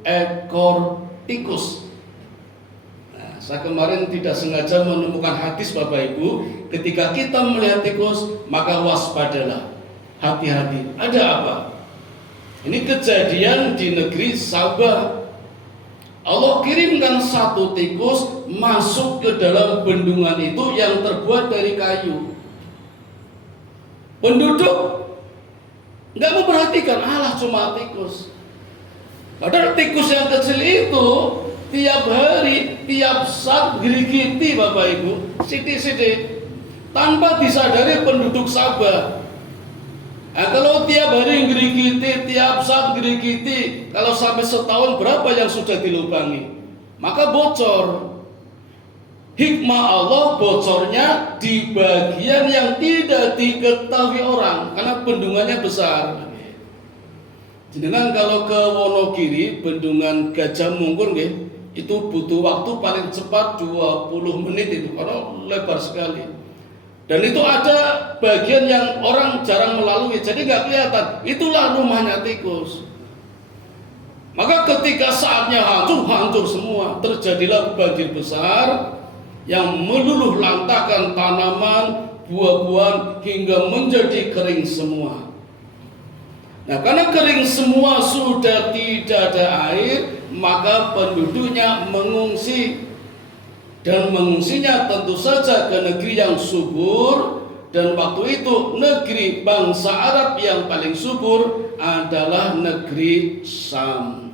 ekor tikus. Nah, saya kemarin tidak sengaja menemukan hadis Bapak Ibu, ketika kita melihat tikus, maka waspadalah, hati-hati. Ada apa? Ini kejadian di negeri Sabah. Allah kirimkan 1 tikus masuk ke dalam bendungan itu yang terbuat dari kayu. Penduduk nggak memperhatikan, alah cuma tikus. Padahal tikus yang kecil itu tiap hari, tiap saat gerigiti Bapak Ibu, sidik-sidik, tanpa disadari penduduk Sabah. Nah, kalau tiap hari gerigiti, tiap saat gerigiti, kalau sampai setahun berapa yang sudah dilubangi? Maka bocor. Hikmah Allah bocornya di bagian yang tidak diketahui orang, karena bendungannya besar. Jenengan kalau ke Wonogiri, bendungan Gajah Mungkur itu butuh waktu paling cepat 20 menit itu, karena lebar sekali. Dan itu ada bagian yang orang jarang melalui, jadi nggak kelihatan. Itulah rumahnya tikus. Maka ketika saatnya hancur semua, terjadilah banjir besar yang meluluh lantakan tanaman, buah-buahan hingga menjadi kering semua. Nah, karena kering semua sudah tidak ada air, maka penduduknya mengungsi. Dan mengungsinya tentu saja ke negeri yang subur. Dan waktu itu negeri bangsa Arab yang paling subur adalah negeri Sam.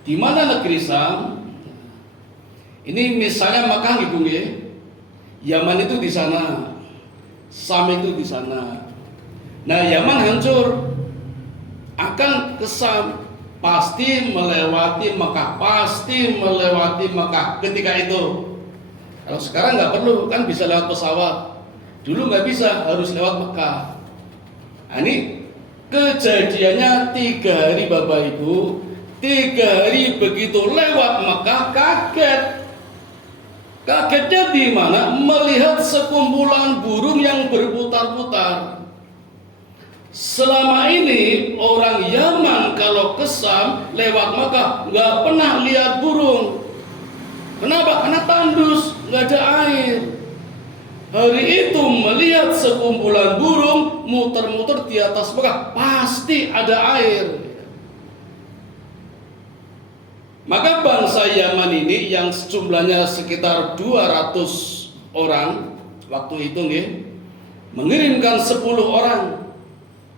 Di mana negeri Sam? Ini misalnya Makkah Ibu ya. Yaman itu di sana, Sam itu di sana. Nah, Yaman hancur, akan ke Sam. Pasti melewati Mekah, pasti melewati Mekah ketika itu. Kalau sekarang nggak perlu, kan bisa lewat pesawat. Dulu nggak bisa, harus lewat Mekah. Nah, ini kejadiannya 3 hari Bapak Ibu. 3 hari begitu lewat Mekah, kaget. Kagetnya di mana? Melihat sekumpulan burung yang berputar-putar. Selama ini orang Yaman kalau ke Sam lewat Makkah nggak pernah lihat burung. Kenapa? Karena tandus, nggak ada air. Hari itu melihat sekumpulan burung muter-muter di atas Makkah, pasti ada air. Maka bangsa Yaman ini yang jumlahnya sekitar 200 orang waktu itu nih, mengirimkan 10 orang,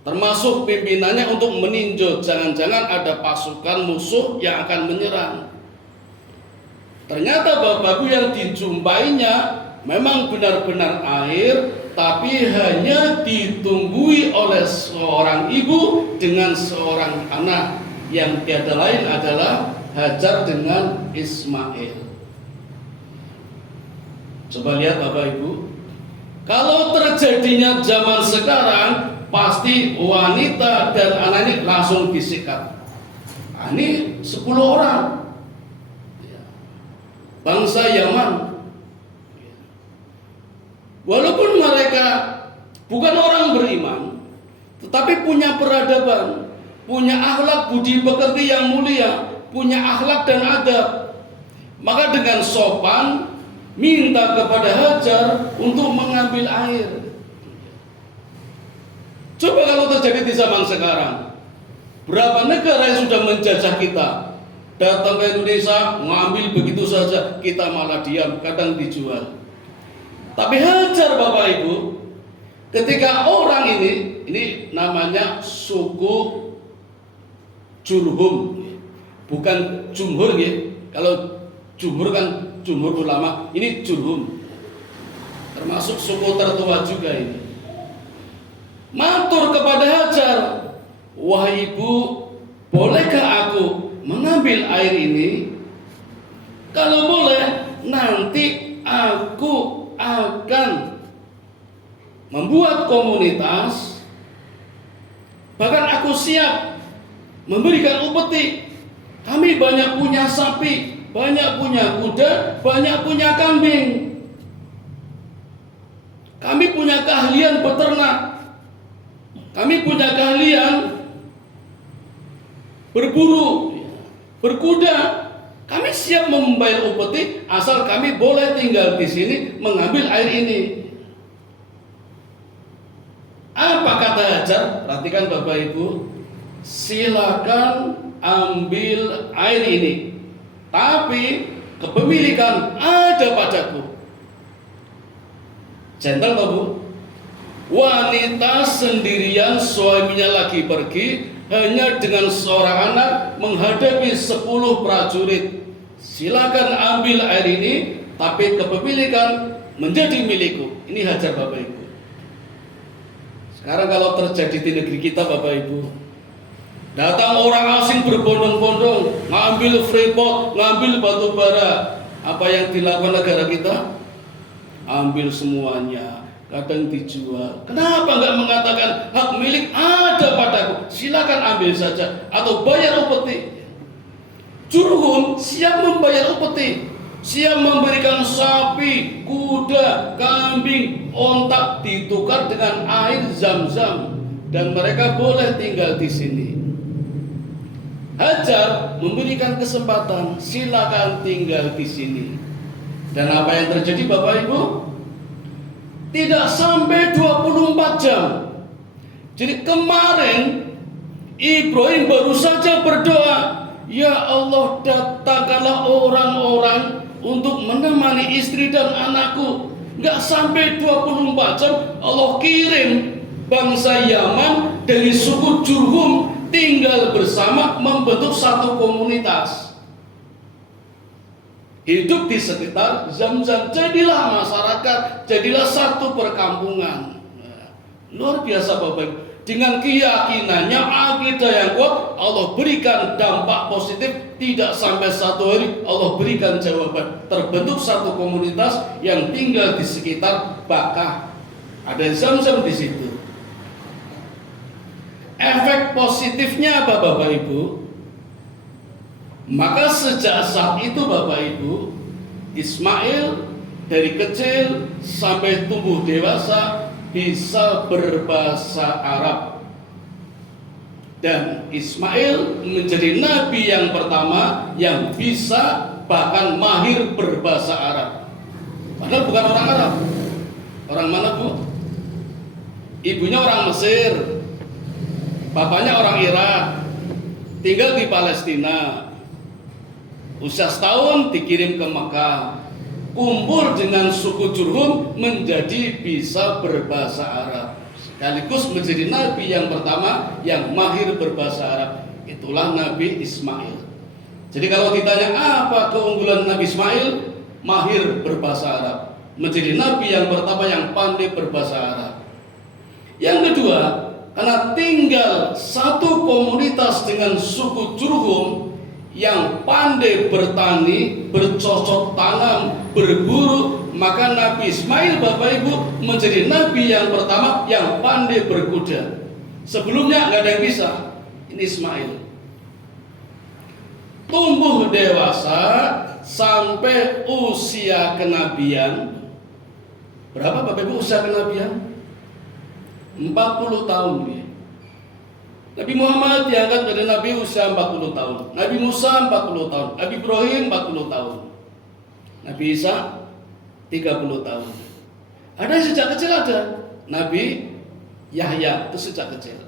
termasuk pimpinannya untuk meninjau, jangan-jangan ada pasukan musuh yang akan menyerang. Ternyata Bapak Ibu yang dijumpainya memang benar-benar air, tapi hanya ditunggui oleh seorang ibu dengan seorang anak. yang tiada lain adalah Hajar dengan Ismail. Coba lihat Bapak Ibu, kalau terjadinya zaman sekarang, pasti wanita dan anak ini langsung disikat. Ini 10 orang bangsa Yaman. Walaupun mereka bukan orang beriman, tetapi punya peradaban, punya akhlak budi pekerti yang mulia, punya akhlak dan adab. Maka dengan sopan minta kepada Hajar untuk mengambil air. Coba kalau terjadi di zaman sekarang, berapa negara yang sudah menjajah kita, datang ke Indonesia, mengambil begitu saja, kita malah diam, kadang dijual. Tapi Hajar Bapak Ibu, ketika orang ini namanya suku Jurhum, bukan Jumhur ya. Kalau Jumhur kan jumhur ulama, ini Jurhum, termasuk suku tertua juga ini. Matur kepada Hajar, wahai ibu, bolehkah aku mengambil air ini? Kalau boleh, nanti aku akan membuat komunitas, bahkan aku siap memberikan upeti. Kami banyak punya sapi, banyak punya kuda, banyak punya kambing. Kami punya keahlian beternak. Kami punya keahlian berburu, berkuda. Kami siap membayar upeti asal kami boleh tinggal di sini mengambil air ini. Apa kata Hajar? Perhatikan Bapak Ibu. Silakan ambil air ini, tapi kepemilikan ada padaku. Gentle Bapak. Wanita sendirian, suaminya lagi pergi, hanya dengan seorang anak menghadapi 10 prajurit. Silakan ambil air ini, tapi kepemilikan menjadi milikku. Ini Hajar Bapak Ibu. Sekarang kalau terjadi di negeri kita Bapak Ibu, datang orang asing berbondong-bondong, ngambil freeport, ngambil batu bara. Apa yang dilakukan negara kita? Ambil semuanya, kadang dijual. Kenapa nggak mengatakan hak milik ada padaku, silakan ambil saja atau bayar upeti? Jurhum siap membayar upeti, siap memberikan sapi, kuda, kambing, ontak ditukar dengan air Zam-Zam, dan mereka boleh tinggal di sini. Hajar memberikan kesempatan, silakan tinggal di sini. Dan apa yang terjadi Bapak Ibu? Tidak sampai 24 jam. Jadi kemarin Ibrahim baru saja berdoa, ya Allah, datangkanlah orang-orang untuk menemani istri dan anakku. Gak sampai 24 jam Allah kirim bangsa Yaman dari suku Jurhum tinggal bersama, membentuk satu komunitas, hidup di sekitar Zam-Zam. Jadilah masyarakat, jadilah satu perkampungan. Luar biasa Bapak Ibu. Dengan keyakinannya, akidah yang kuat, Allah berikan dampak positif. Tidak sampai 1 hari Allah berikan jawaban. Terbentuk satu komunitas yang tinggal di sekitar Bakah. Ada Zam-Zam di situ. Efek positifnya apa Bapak Ibu? Maka sejak saat itu Bapak Ibu, Ismail dari kecil sampai tumbuh dewasa bisa berbahasa Arab. Dan Ismail menjadi nabi yang pertama yang bisa bahkan mahir berbahasa Arab. Padahal bukan orang Arab. Orang mana Bu? Ibunya orang Mesir, bapaknya orang Irak, tinggal di Palestina. Usia setahun dikirim ke Mekah, kumpul dengan suku Jurhum menjadi bisa berbahasa Arab, sekaligus menjadi nabi yang pertama yang mahir berbahasa Arab. Itulah Nabi Ismail. Jadi kalau ditanya apa keunggulan Nabi Ismail, mahir berbahasa Arab, menjadi nabi yang pertama yang pandai berbahasa Arab. Yang kedua, Karena tinggal satu komunitas dengan suku Jurhum yang pandai bertani, bercocok tanam, berburu, maka Nabi Ismail Bapak Ibu menjadi nabi yang pertama yang pandai berkuda. Sebelumnya nggak ada yang bisa. Ini Ismail tumbuh dewasa sampai usia kenabian. Berapa Bapak Ibu usia kenabian? 40 tahun ya. Nabi Muhammad diangkat menjadi nabi usia 40 tahun. Nabi Musa 40 tahun. Nabi Ibrahim 40 tahun. Nabi Isa 30 tahun. Ada yang sejak kecil ada. Nabi Yahya itu sejak kecil.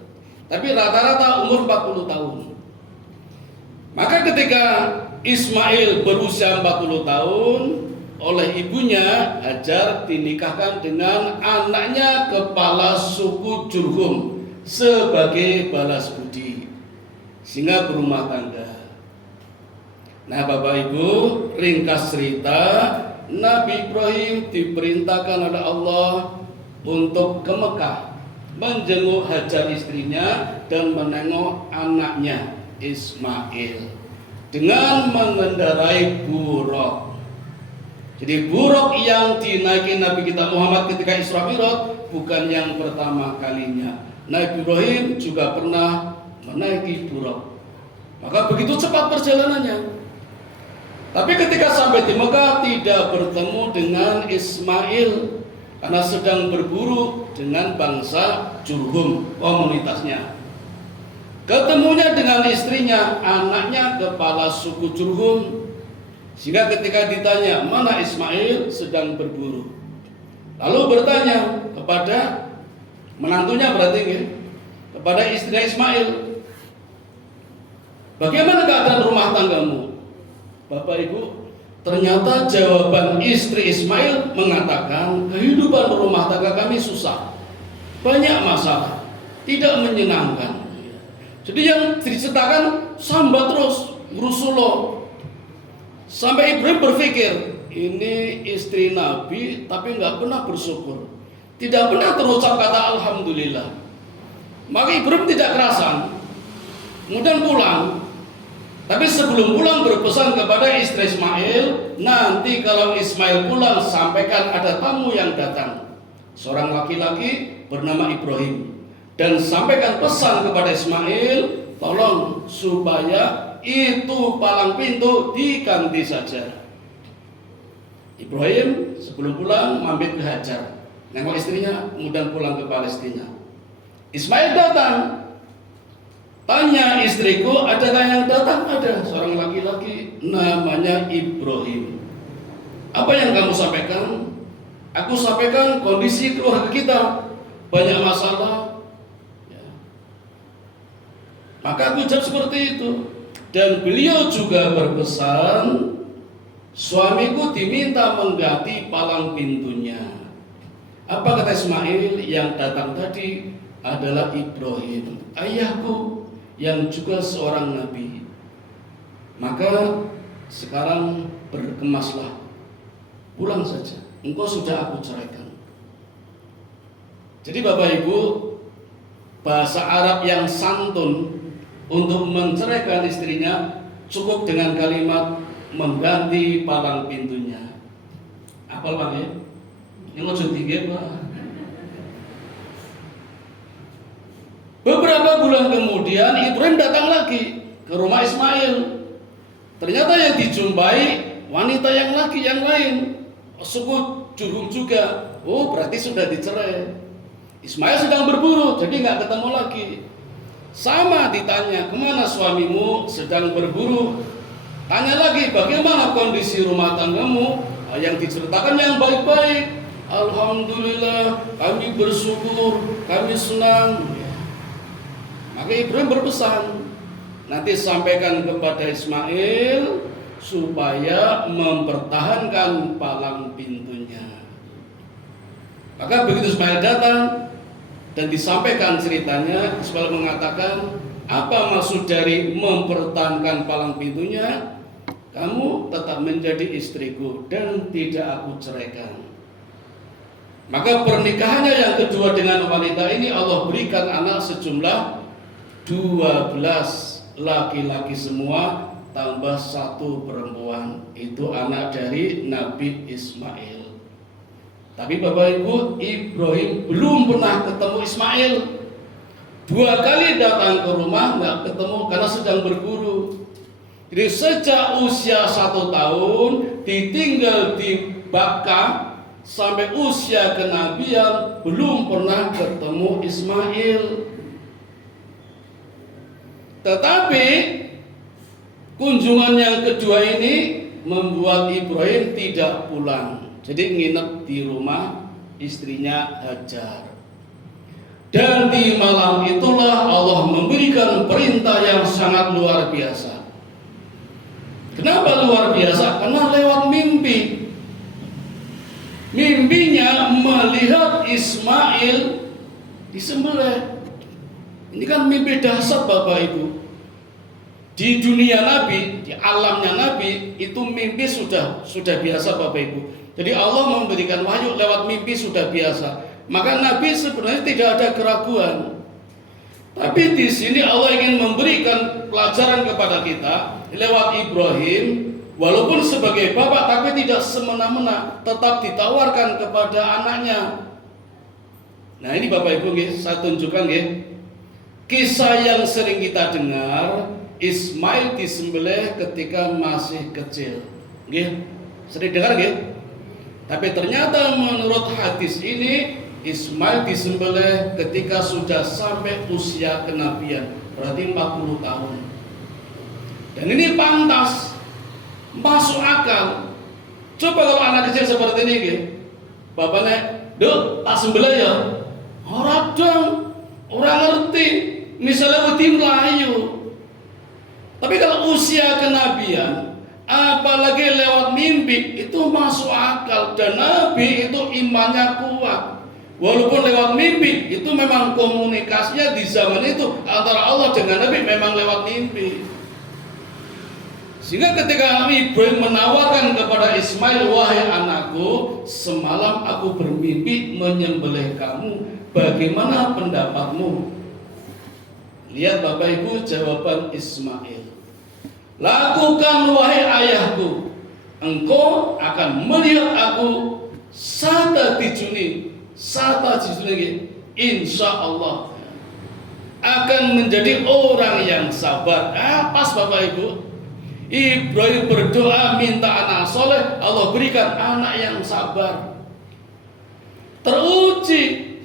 Tapi rata-rata umur 40 tahun. Maka ketika Ismail berusia 40 tahun, oleh ibunya Hajar dinikahkan dengan anaknya kepala suku Jurhum sebagai balas budi, sehingga berumah tangga. Nah Bapak Ibu, ringkas cerita, Nabi Ibrahim diperintahkan oleh Allah untuk ke Mekah, menjenguk Hajar istrinya dan menengok anaknya Ismail dengan mengendarai buruk. Jadi buruk yang dinaiki Nabi kita Muhammad ketika Isra Mi'raj bukan yang pertama kalinya. Nabi Ibrahim juga pernah menaiki buruk. Maka begitu cepat perjalanannya. Tapi ketika sampai di Mekah tidak bertemu dengan Ismail karena sedang berburu dengan bangsa Jurhum komunitasnya. Ketemunya dengan istrinya, anaknya kepala suku Jurhum. Sehingga ketika ditanya mana Ismail, sedang berburu. Lalu bertanya kepada menantunya, berarti ya, kepada istri Ismail, bagaimana keadaan rumah tanggamu? Bapak Ibu, ternyata jawaban istri Ismail mengatakan kehidupan rumah tangga kami susah, banyak masalah, tidak menyenangkan. Jadi yang diceritakan sambat terus, rusuloh. Sampai Ibrahim berpikir, ini istri Nabi tapi nggak pernah bersyukur, tidak pernah terucap kata Alhamdulillah. Maka Ibrahim tidak kerasan, kemudian pulang. Tapi sebelum pulang berpesan kepada istri Ismail, nanti kalau Ismail pulang sampaikan ada tamu yang datang, seorang laki-laki bernama Ibrahim, dan sampaikan pesan kepada Ismail, tolong supaya itu palang pintu diganti saja. Ibrahim sebelum pulang mampir ke Hajar, nengok istrinya, kemudian pulang ke Palestina. Ismail datang, tanya istriku, adakah yang datang? Ada seorang laki-laki namanya Ibrahim. Apa yang kamu sampaikan? Aku sampaikan kondisi keluarga kita banyak masalah ya. Maka aku jawab seperti itu. Dan beliau juga berpesan, suamiku diminta mengganti palang pintunya. Apa kata Ismail? Yang datang tadi adalah Ibrahim, ayahku yang juga seorang nabi. Maka sekarang berkemaslah, pulang saja, engkau sudah aku ceraikan. Jadi Bapak Ibu, bahasa Arab yang santun untuk menceraikan istrinya cukup dengan kalimat mengganti palang pintunya. Apal Pak ya? Yang lucu tinggi Pak. Beberapa bulan kemudian Ibrahim datang lagi ke rumah Ismail. Ternyata yang dijumpai wanita yang lain, suku Jurhum juga. Oh berarti sudah dicerai. Ismail sedang berburu, jadi nggak ketemu lagi. Sama ditanya, kemana suamimu? Sedang berburu. Tanya lagi, bagaimana kondisi rumah tanggamu? Yang diceritakan yang baik-baik. Alhamdulillah, kami bersyukur, kami senang. Maka Ibrahim berpesan, nanti sampaikan kepada Ismail supaya mempertahankan palang pintunya. Maka begitu Ismail datang dan disampaikan ceritanya, Ismail mengatakan, apa maksud dari mempertahankan palang pintunya? Kamu tetap menjadi istriku dan tidak aku ceraikan. Maka pernikahannya yang kedua dengan wanita ini Allah berikan anak sejumlah 12 laki-laki semua tambah 1 perempuan. Itu anak dari Nabi Ismail. Tapi Bapak Ibu, Ibrahim belum pernah ketemu Ismail. 2 kali datang ke rumah nggak ketemu karena sedang berburu. Jadi sejak usia 1 tahun ditinggal di Bakkah sampai usia kenabian belum pernah ketemu Ismail. Tetapi kunjungan yang kedua ini membuat Ibrahim tidak pulang. Jadi nginep di rumah istrinya Hajar. Dan di malam itulah Allah memberikan perintah yang sangat luar biasa. Kenapa luar biasa? Karena lewat mimpi. Mimpinya melihat Ismail disembelih. Ini kan mimpi dahsyat Bapak Ibu. Di dunia Nabi, di alamnya Nabi, itu mimpi sudah biasa Bapak Ibu. Jadi Allah memberikan wahyu lewat mimpi sudah biasa. Maka Nabi sebenarnya tidak ada keraguan. Tapi di sini Allah ingin memberikan pelajaran kepada kita lewat Ibrahim, walaupun sebagai bapak tapi tidak semena-mena, tetap ditawarkan kepada anaknya. Nah ini Bapak Ibu, saya tunjukkan kisah yang sering kita dengar, Ismail disembelih ketika masih kecil. Sering dengar Tapi ternyata menurut hadis ini Ismail disembelih ketika sudah sampai usia kenabian, berarti 40 tahun. Dan ini pantas, masuk akal. Coba kalau anak kecil seperti ini, bapaknya, "Duk, tak sembelih ya." Orang dong, orang ngerti. Misalnya wedi Melayu. Tapi kalau usia kenabian, apalagi lewat mimpi, itu masuk akal. Dan Nabi itu imannya kuat. Walaupun lewat mimpi, itu memang komunikasinya di zaman itu antara Allah dengan Nabi memang lewat mimpi. Sehingga ketika Ibrahim menawarkan kepada Ismail, "Wahai anakku, semalam aku bermimpi menyembelih kamu. Bagaimana pendapatmu?" Lihat Bapak Ibu jawaban Ismail. "Lakukan wahai ayahku. Engkau akan melihat aku sata dijuni, insya Allah akan menjadi orang yang sabar." Pas Bapak Ibu. Ibrahim berdoa minta anak soleh, Allah berikan anak yang sabar, teruji.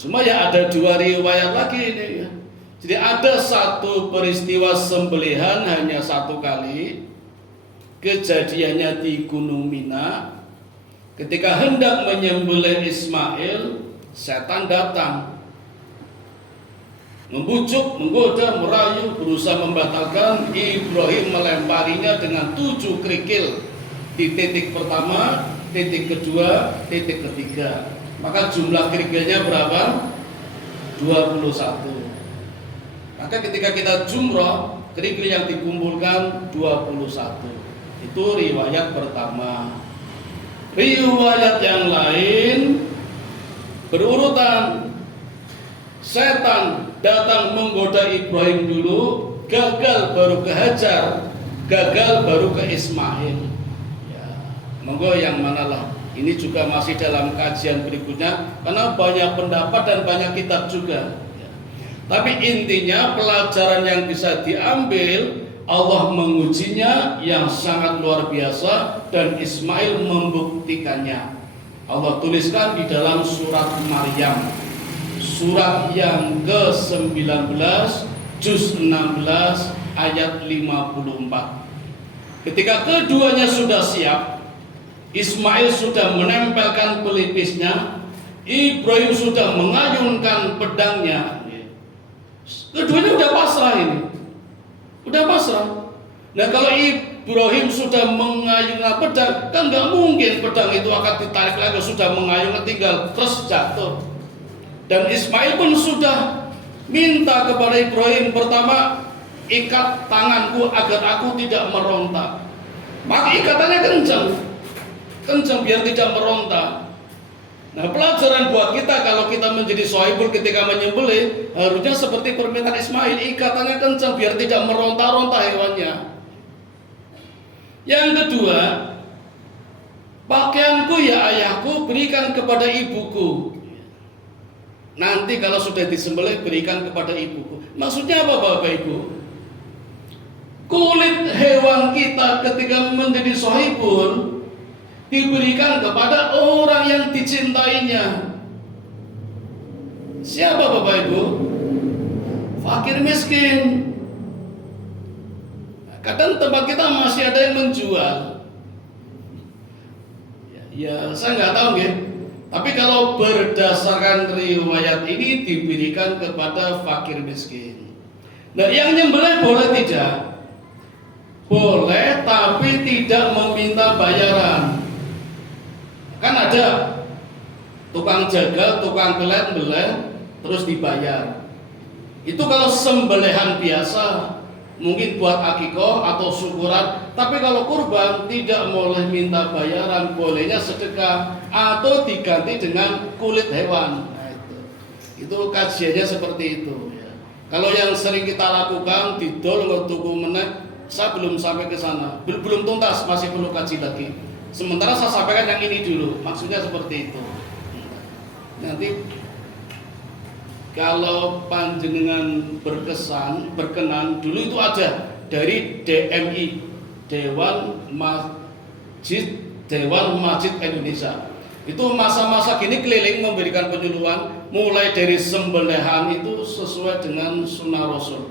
Cuma ya ada 2 riwayat lagi ini. Jadi ada satu peristiwa sembelihan hanya 1 kali. Kejadiannya di Gunung Mina. Ketika hendak menyembelih Ismail, setan datang, membujuk, menggoda, merayu, berusaha membatalkan. Ibrahim melemparinya dengan 7 kerikil di titik pertama, titik kedua, titik ketiga. Maka jumlah kerikilnya berapa? 21. Maka ketika kita jumrah, kerikil yang dikumpulkan 21. Itu riwayat pertama. Riwayat yang lain berurutan. Setan datang menggoda Ibrahim dulu, gagal baru ke Hajar, gagal baru ke Ismail. Ya, monggo yang manalah. Ini juga masih dalam kajian berikutnya, karena banyak pendapat dan banyak kitab juga. Ya. Tapi intinya pelajaran yang bisa diambil, Allah mengujinya yang sangat luar biasa dan Ismail membuktikannya. Allah tuliskan di dalam surat Maryam, surat yang ke-19 juz 16 ayat 54. Ketika keduanya sudah siap, Ismail sudah menempelkan pelipisnya, Ibrahim sudah mengayunkan pedangnya. Keduanya udah pasrah ini. Udah pasrah. Nah kalau Ibrahim sudah mengayunkan pedang, kan nggak mungkin pedang itu akan ditarik lagi, sudah mengayunkan tinggal terus jatuh. Dan Ismail pun sudah minta kepada Ibrahim, pertama, ikat tanganku agar aku tidak meronta. Maka ikatannya kencang biar tidak meronta. Nah, pelajaran buat kita kalau kita menjadi sohibul ketika menyembelih, harusnya seperti permintaan Ismail, ikatannya kencang biar tidak meronta-ronta hewannya. Yang kedua, pakaianku ya ayahku berikan kepada ibuku. Nanti kalau sudah disembelih berikan kepada ibuku. Maksudnya apa Bapak Ibu? Kulit hewan kita ketika menjadi sohibul diberikan kepada orang yang dicintainya. Siapa Bapak Ibu? Fakir miskin. Kadang tempat kita masih ada yang menjual. Ya saya nggak tahu ya. Tapi kalau berdasarkan riwayat ini diberikan kepada fakir miskin. Nah, yang nyembelih boleh tidak? Boleh, tapi tidak meminta bayaran. Kan ada tukang jaga, tukang kelet beleh, terus dibayar. Itu kalau sembelihan biasa, mungkin buat akikoh atau syukuran. Tapi kalau kurban tidak boleh minta bayaran, bolehnya sedekah atau diganti dengan kulit hewan. Nah, itu kajiannya seperti itu. Ya. Kalau yang sering kita lakukan didol tuku meneh, saya belum sampai ke sana, belum tuntas, masih perlu kaji lagi. Sementara saya sampaikan yang ini dulu, maksudnya seperti itu. Nanti kalau panjenengan berkenan, dulu itu ada dari DMI, Dewan Masjid Indonesia. Itu masa-masa gini keliling memberikan penyuluhan, mulai dari sembelihan itu sesuai dengan sunnah Rasul.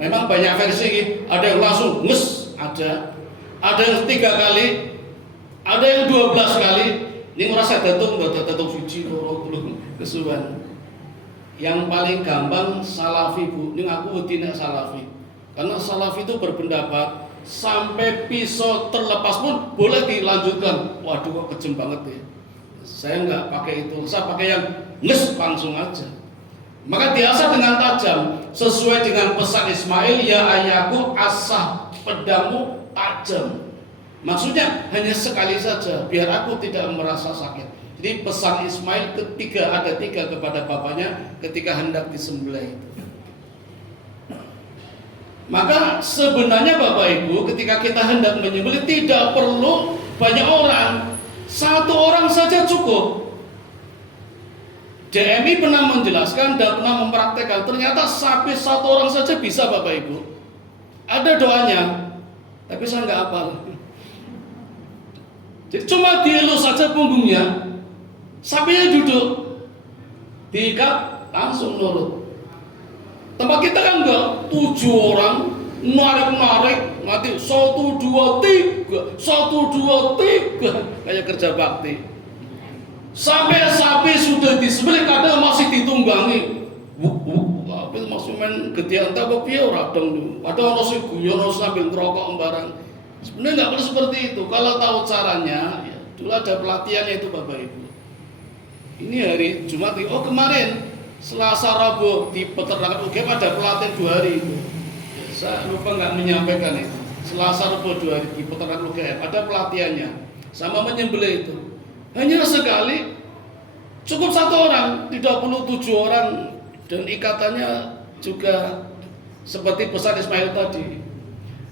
Memang banyak versi, ada yang langsung nges, ada yang 3 kali, ada yang 12 kali. Ini merasa datung suci belum kesuwan. Yang paling gampang salafi Bu, ini aku tidak salafi. Karena salafi itu berpendapat sampai pisau terlepas pun boleh dilanjutkan. Waduh kok kejem banget ya. Saya nggak pakai itu, saya pakai yang nges langsung aja. Maka diasah dengan tajam sesuai dengan pesan Ismail, ya ayahku asah pedangmu tajam. Maksudnya hanya sekali saja biar aku tidak merasa sakit. Jadi pesan Ismail ada tiga kepada bapaknya ketika hendak disembelih itu. Maka sebenarnya Bapak Ibu ketika kita hendak menyembelih tidak perlu banyak orang, 1 orang saja cukup. DMI pernah menjelaskan dan pernah mempraktekkan, ternyata sapi 1 orang saja bisa Bapak Ibu. Ada doanya, tapi saya nggak hafal. Jadi cuma dielus saja punggungnya. Sapinya duduk, diikat, langsung nurut. Tempat kita kan enggak, 7 orang narik, mati 1, 2, 3, 1, 2, 3, kayak kerja bakti. Sampai sapi sudah disembelih kadang masih ditunggangi. Tapi masih main gede anta apa piye ora dong dulu. Padahal ono sing guyon sambil ngerokok barang. Sebenarnya nggak perlu seperti itu. Kalau tahu caranya, ya, dulu ada pelatihannya itu Bapak Ibu. Ini hari Jumat, oh kemarin Selasa Rabu di Peternakan UGM ada pelatihan 2 hari itu. Ya, saya lupa nggak menyampaikan itu. Selasa Rabu 2 hari di Peternakan UGM ada pelatihannya sama menyembelih itu. Hanya sekali, cukup 1 orang, tidak perlu 7 orang dan ikatannya juga seperti pesan Ismail tadi.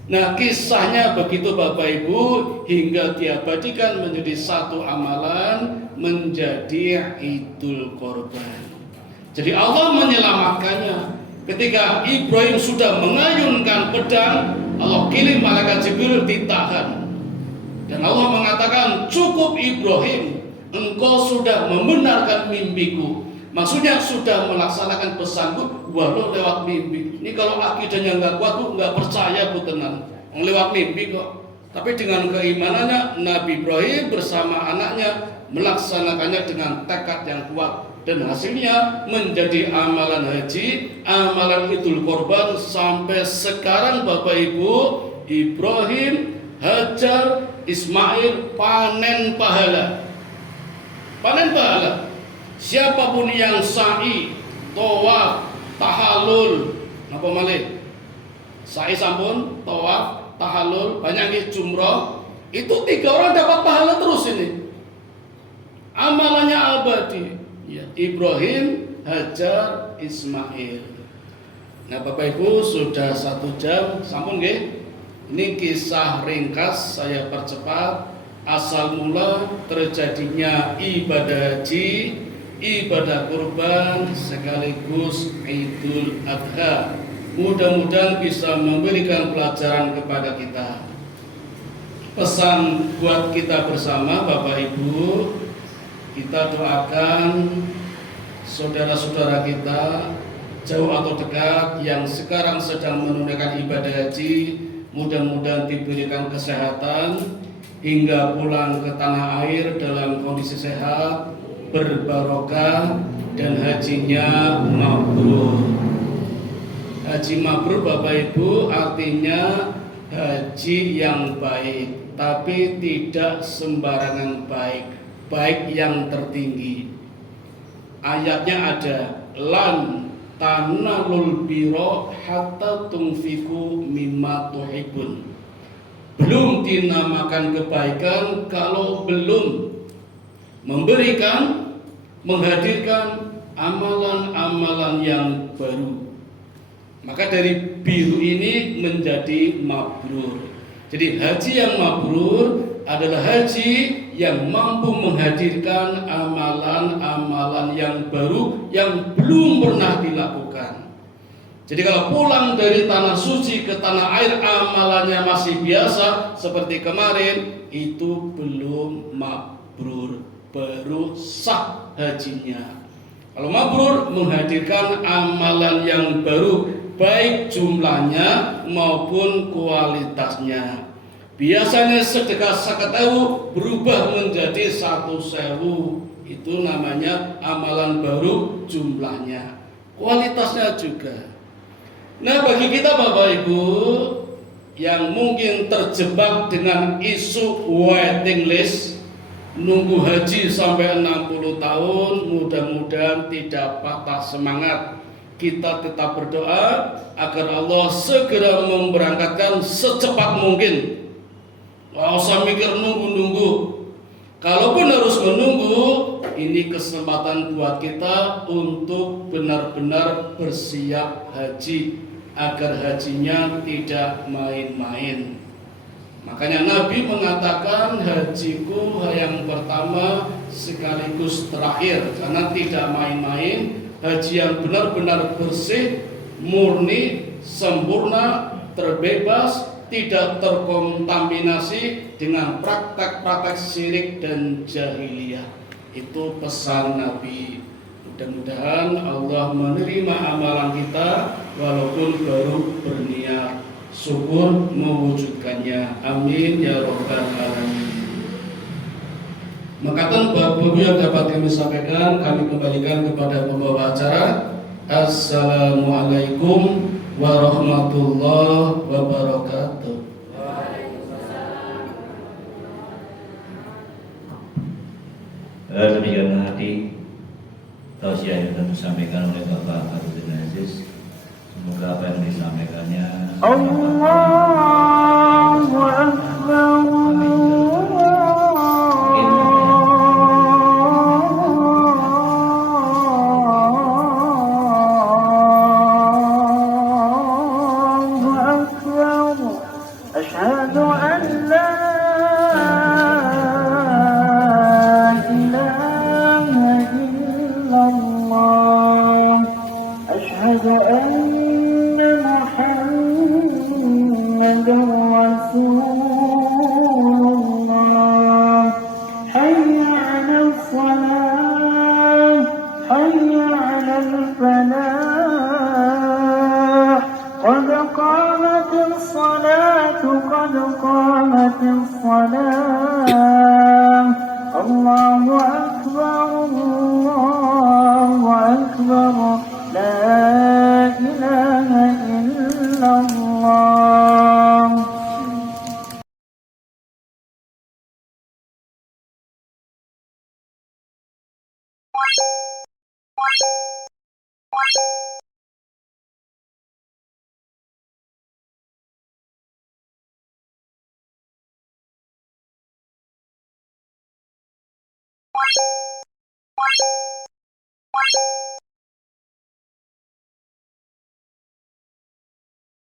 Nah kisahnya begitu Bapak Ibu hingga diabadikan menjadi 1 amalan menjadi Idul Korban. Jadi Allah menyelamatkannya ketika Ibrahim sudah mengayunkan pedang, Allah kirim malaikat Jibril ditahan. Dan Allah mengatakan cukup Ibrahim, engkau sudah membenarkan mimpiku. Maksudnya sudah melaksanakan pesanku walau lewat mimpi. Ini kalau akidahnya nggak kuat Bu, nggak percaya Bu tenang. Lewat mimpi kok. Tapi dengan keimanannya Nabi Ibrahim bersama anaknya melaksanakannya dengan tekad yang kuat dan hasilnya menjadi amalan haji, amalan Idul Korban sampai sekarang Bapak Ibu. Ibrahim, Hajar, Ismail panen pahala. Panen pahala. Siapapun yang sa'i, tawaf, tahallul, apa malih? Sa'i sampun, tawaf, tahallul, banyak jumrah, itu 3 orang dapat pahala terus ini. amalannya abadi. Ya, Ibrahim, Hajar, Ismail. Nah Bapak Ibu, sudah 1 jam, sampun nggih? Ini kisah ringkas, saya percepat. Asal mula terjadinya ibadah haji, ibadah kurban sekaligus Idul Adha. Mudah-mudahan bisa memberikan pelajaran kepada kita. Pesan buat kita bersama Bapak Ibu, kita doakan saudara-saudara kita jauh atau dekat yang sekarang sedang menunaikan ibadah haji, mudah-mudahan diberikan kesehatan hingga pulang ke tanah air dalam kondisi sehat, berbarokah, dan hajinya mabrur. Haji mabrur Bapak Ibu artinya haji yang baik, tapi tidak sembarangan baik, baik yang tertinggi. Ayatnya ada, lan tanalul biro hatta tunfiku mimma tuhibun. Belum dinamakan kebaikan kalau belum memberikan, menghadirkan amalan-amalan yang baru. Maka dari biru ini menjadi mabrur. Jadi haji yang mabrur adalah haji yang mampu menghadirkan amalan-amalan yang baru yang belum pernah dilakukan. Jadi kalau pulang dari tanah suci ke tanah air amalannya masih biasa seperti kemarin, itu belum mabrur, baru sah hajinya. Kalau mabrur menghadirkan amalan yang baru, baik jumlahnya maupun kualitasnya. Biasanya sedekah 1.000 berubah menjadi 1.000. Itu namanya amalan baru, jumlahnya, kualitasnya juga. Nah bagi kita Bapak Ibu yang mungkin terjebak dengan isu waiting list, nunggu haji sampai 60 tahun, mudah-mudahan tidak patah semangat. Kita tetap berdoa agar Allah segera memberangkatkan secepat mungkin. Nggak usah mikir nunggu-nunggu. Kalaupun harus menunggu, ini kesempatan buat kita untuk benar-benar bersiap haji, agar hajinya tidak main-main. Makanya Nabi mengatakan hajiku yang pertama sekaligus terakhir, karena tidak main-main. Haji yang benar-benar bersih, murni, sempurna, terbebas, tidak terkontaminasi dengan praktek-praktek syirik dan jahiliyah. Itu pesan Nabi. Mudah-mudahan Allah menerima amalan kita walaupun baru berniat, syukur mewujudkannya. Amin ya rabbal alamin. Maka Bapak yang dapat kami sampaikan, kami kembalikan kepada pembawa acara. Assalamualaikum warahmatullahi wabarakatuh. Demikian nanti tausiah yang telah disampaikan oleh Bapak Abdul Aziz. Semoga apa yang disampaikannya Allahu Akbar. Asyhadu an la أشهد أن محمدا رسول الله حي على الصلاة حي على الفلاح قد قامت الصلاة قد قامت الصلاة الله أكبر الله أكبر لا إله إلا الله.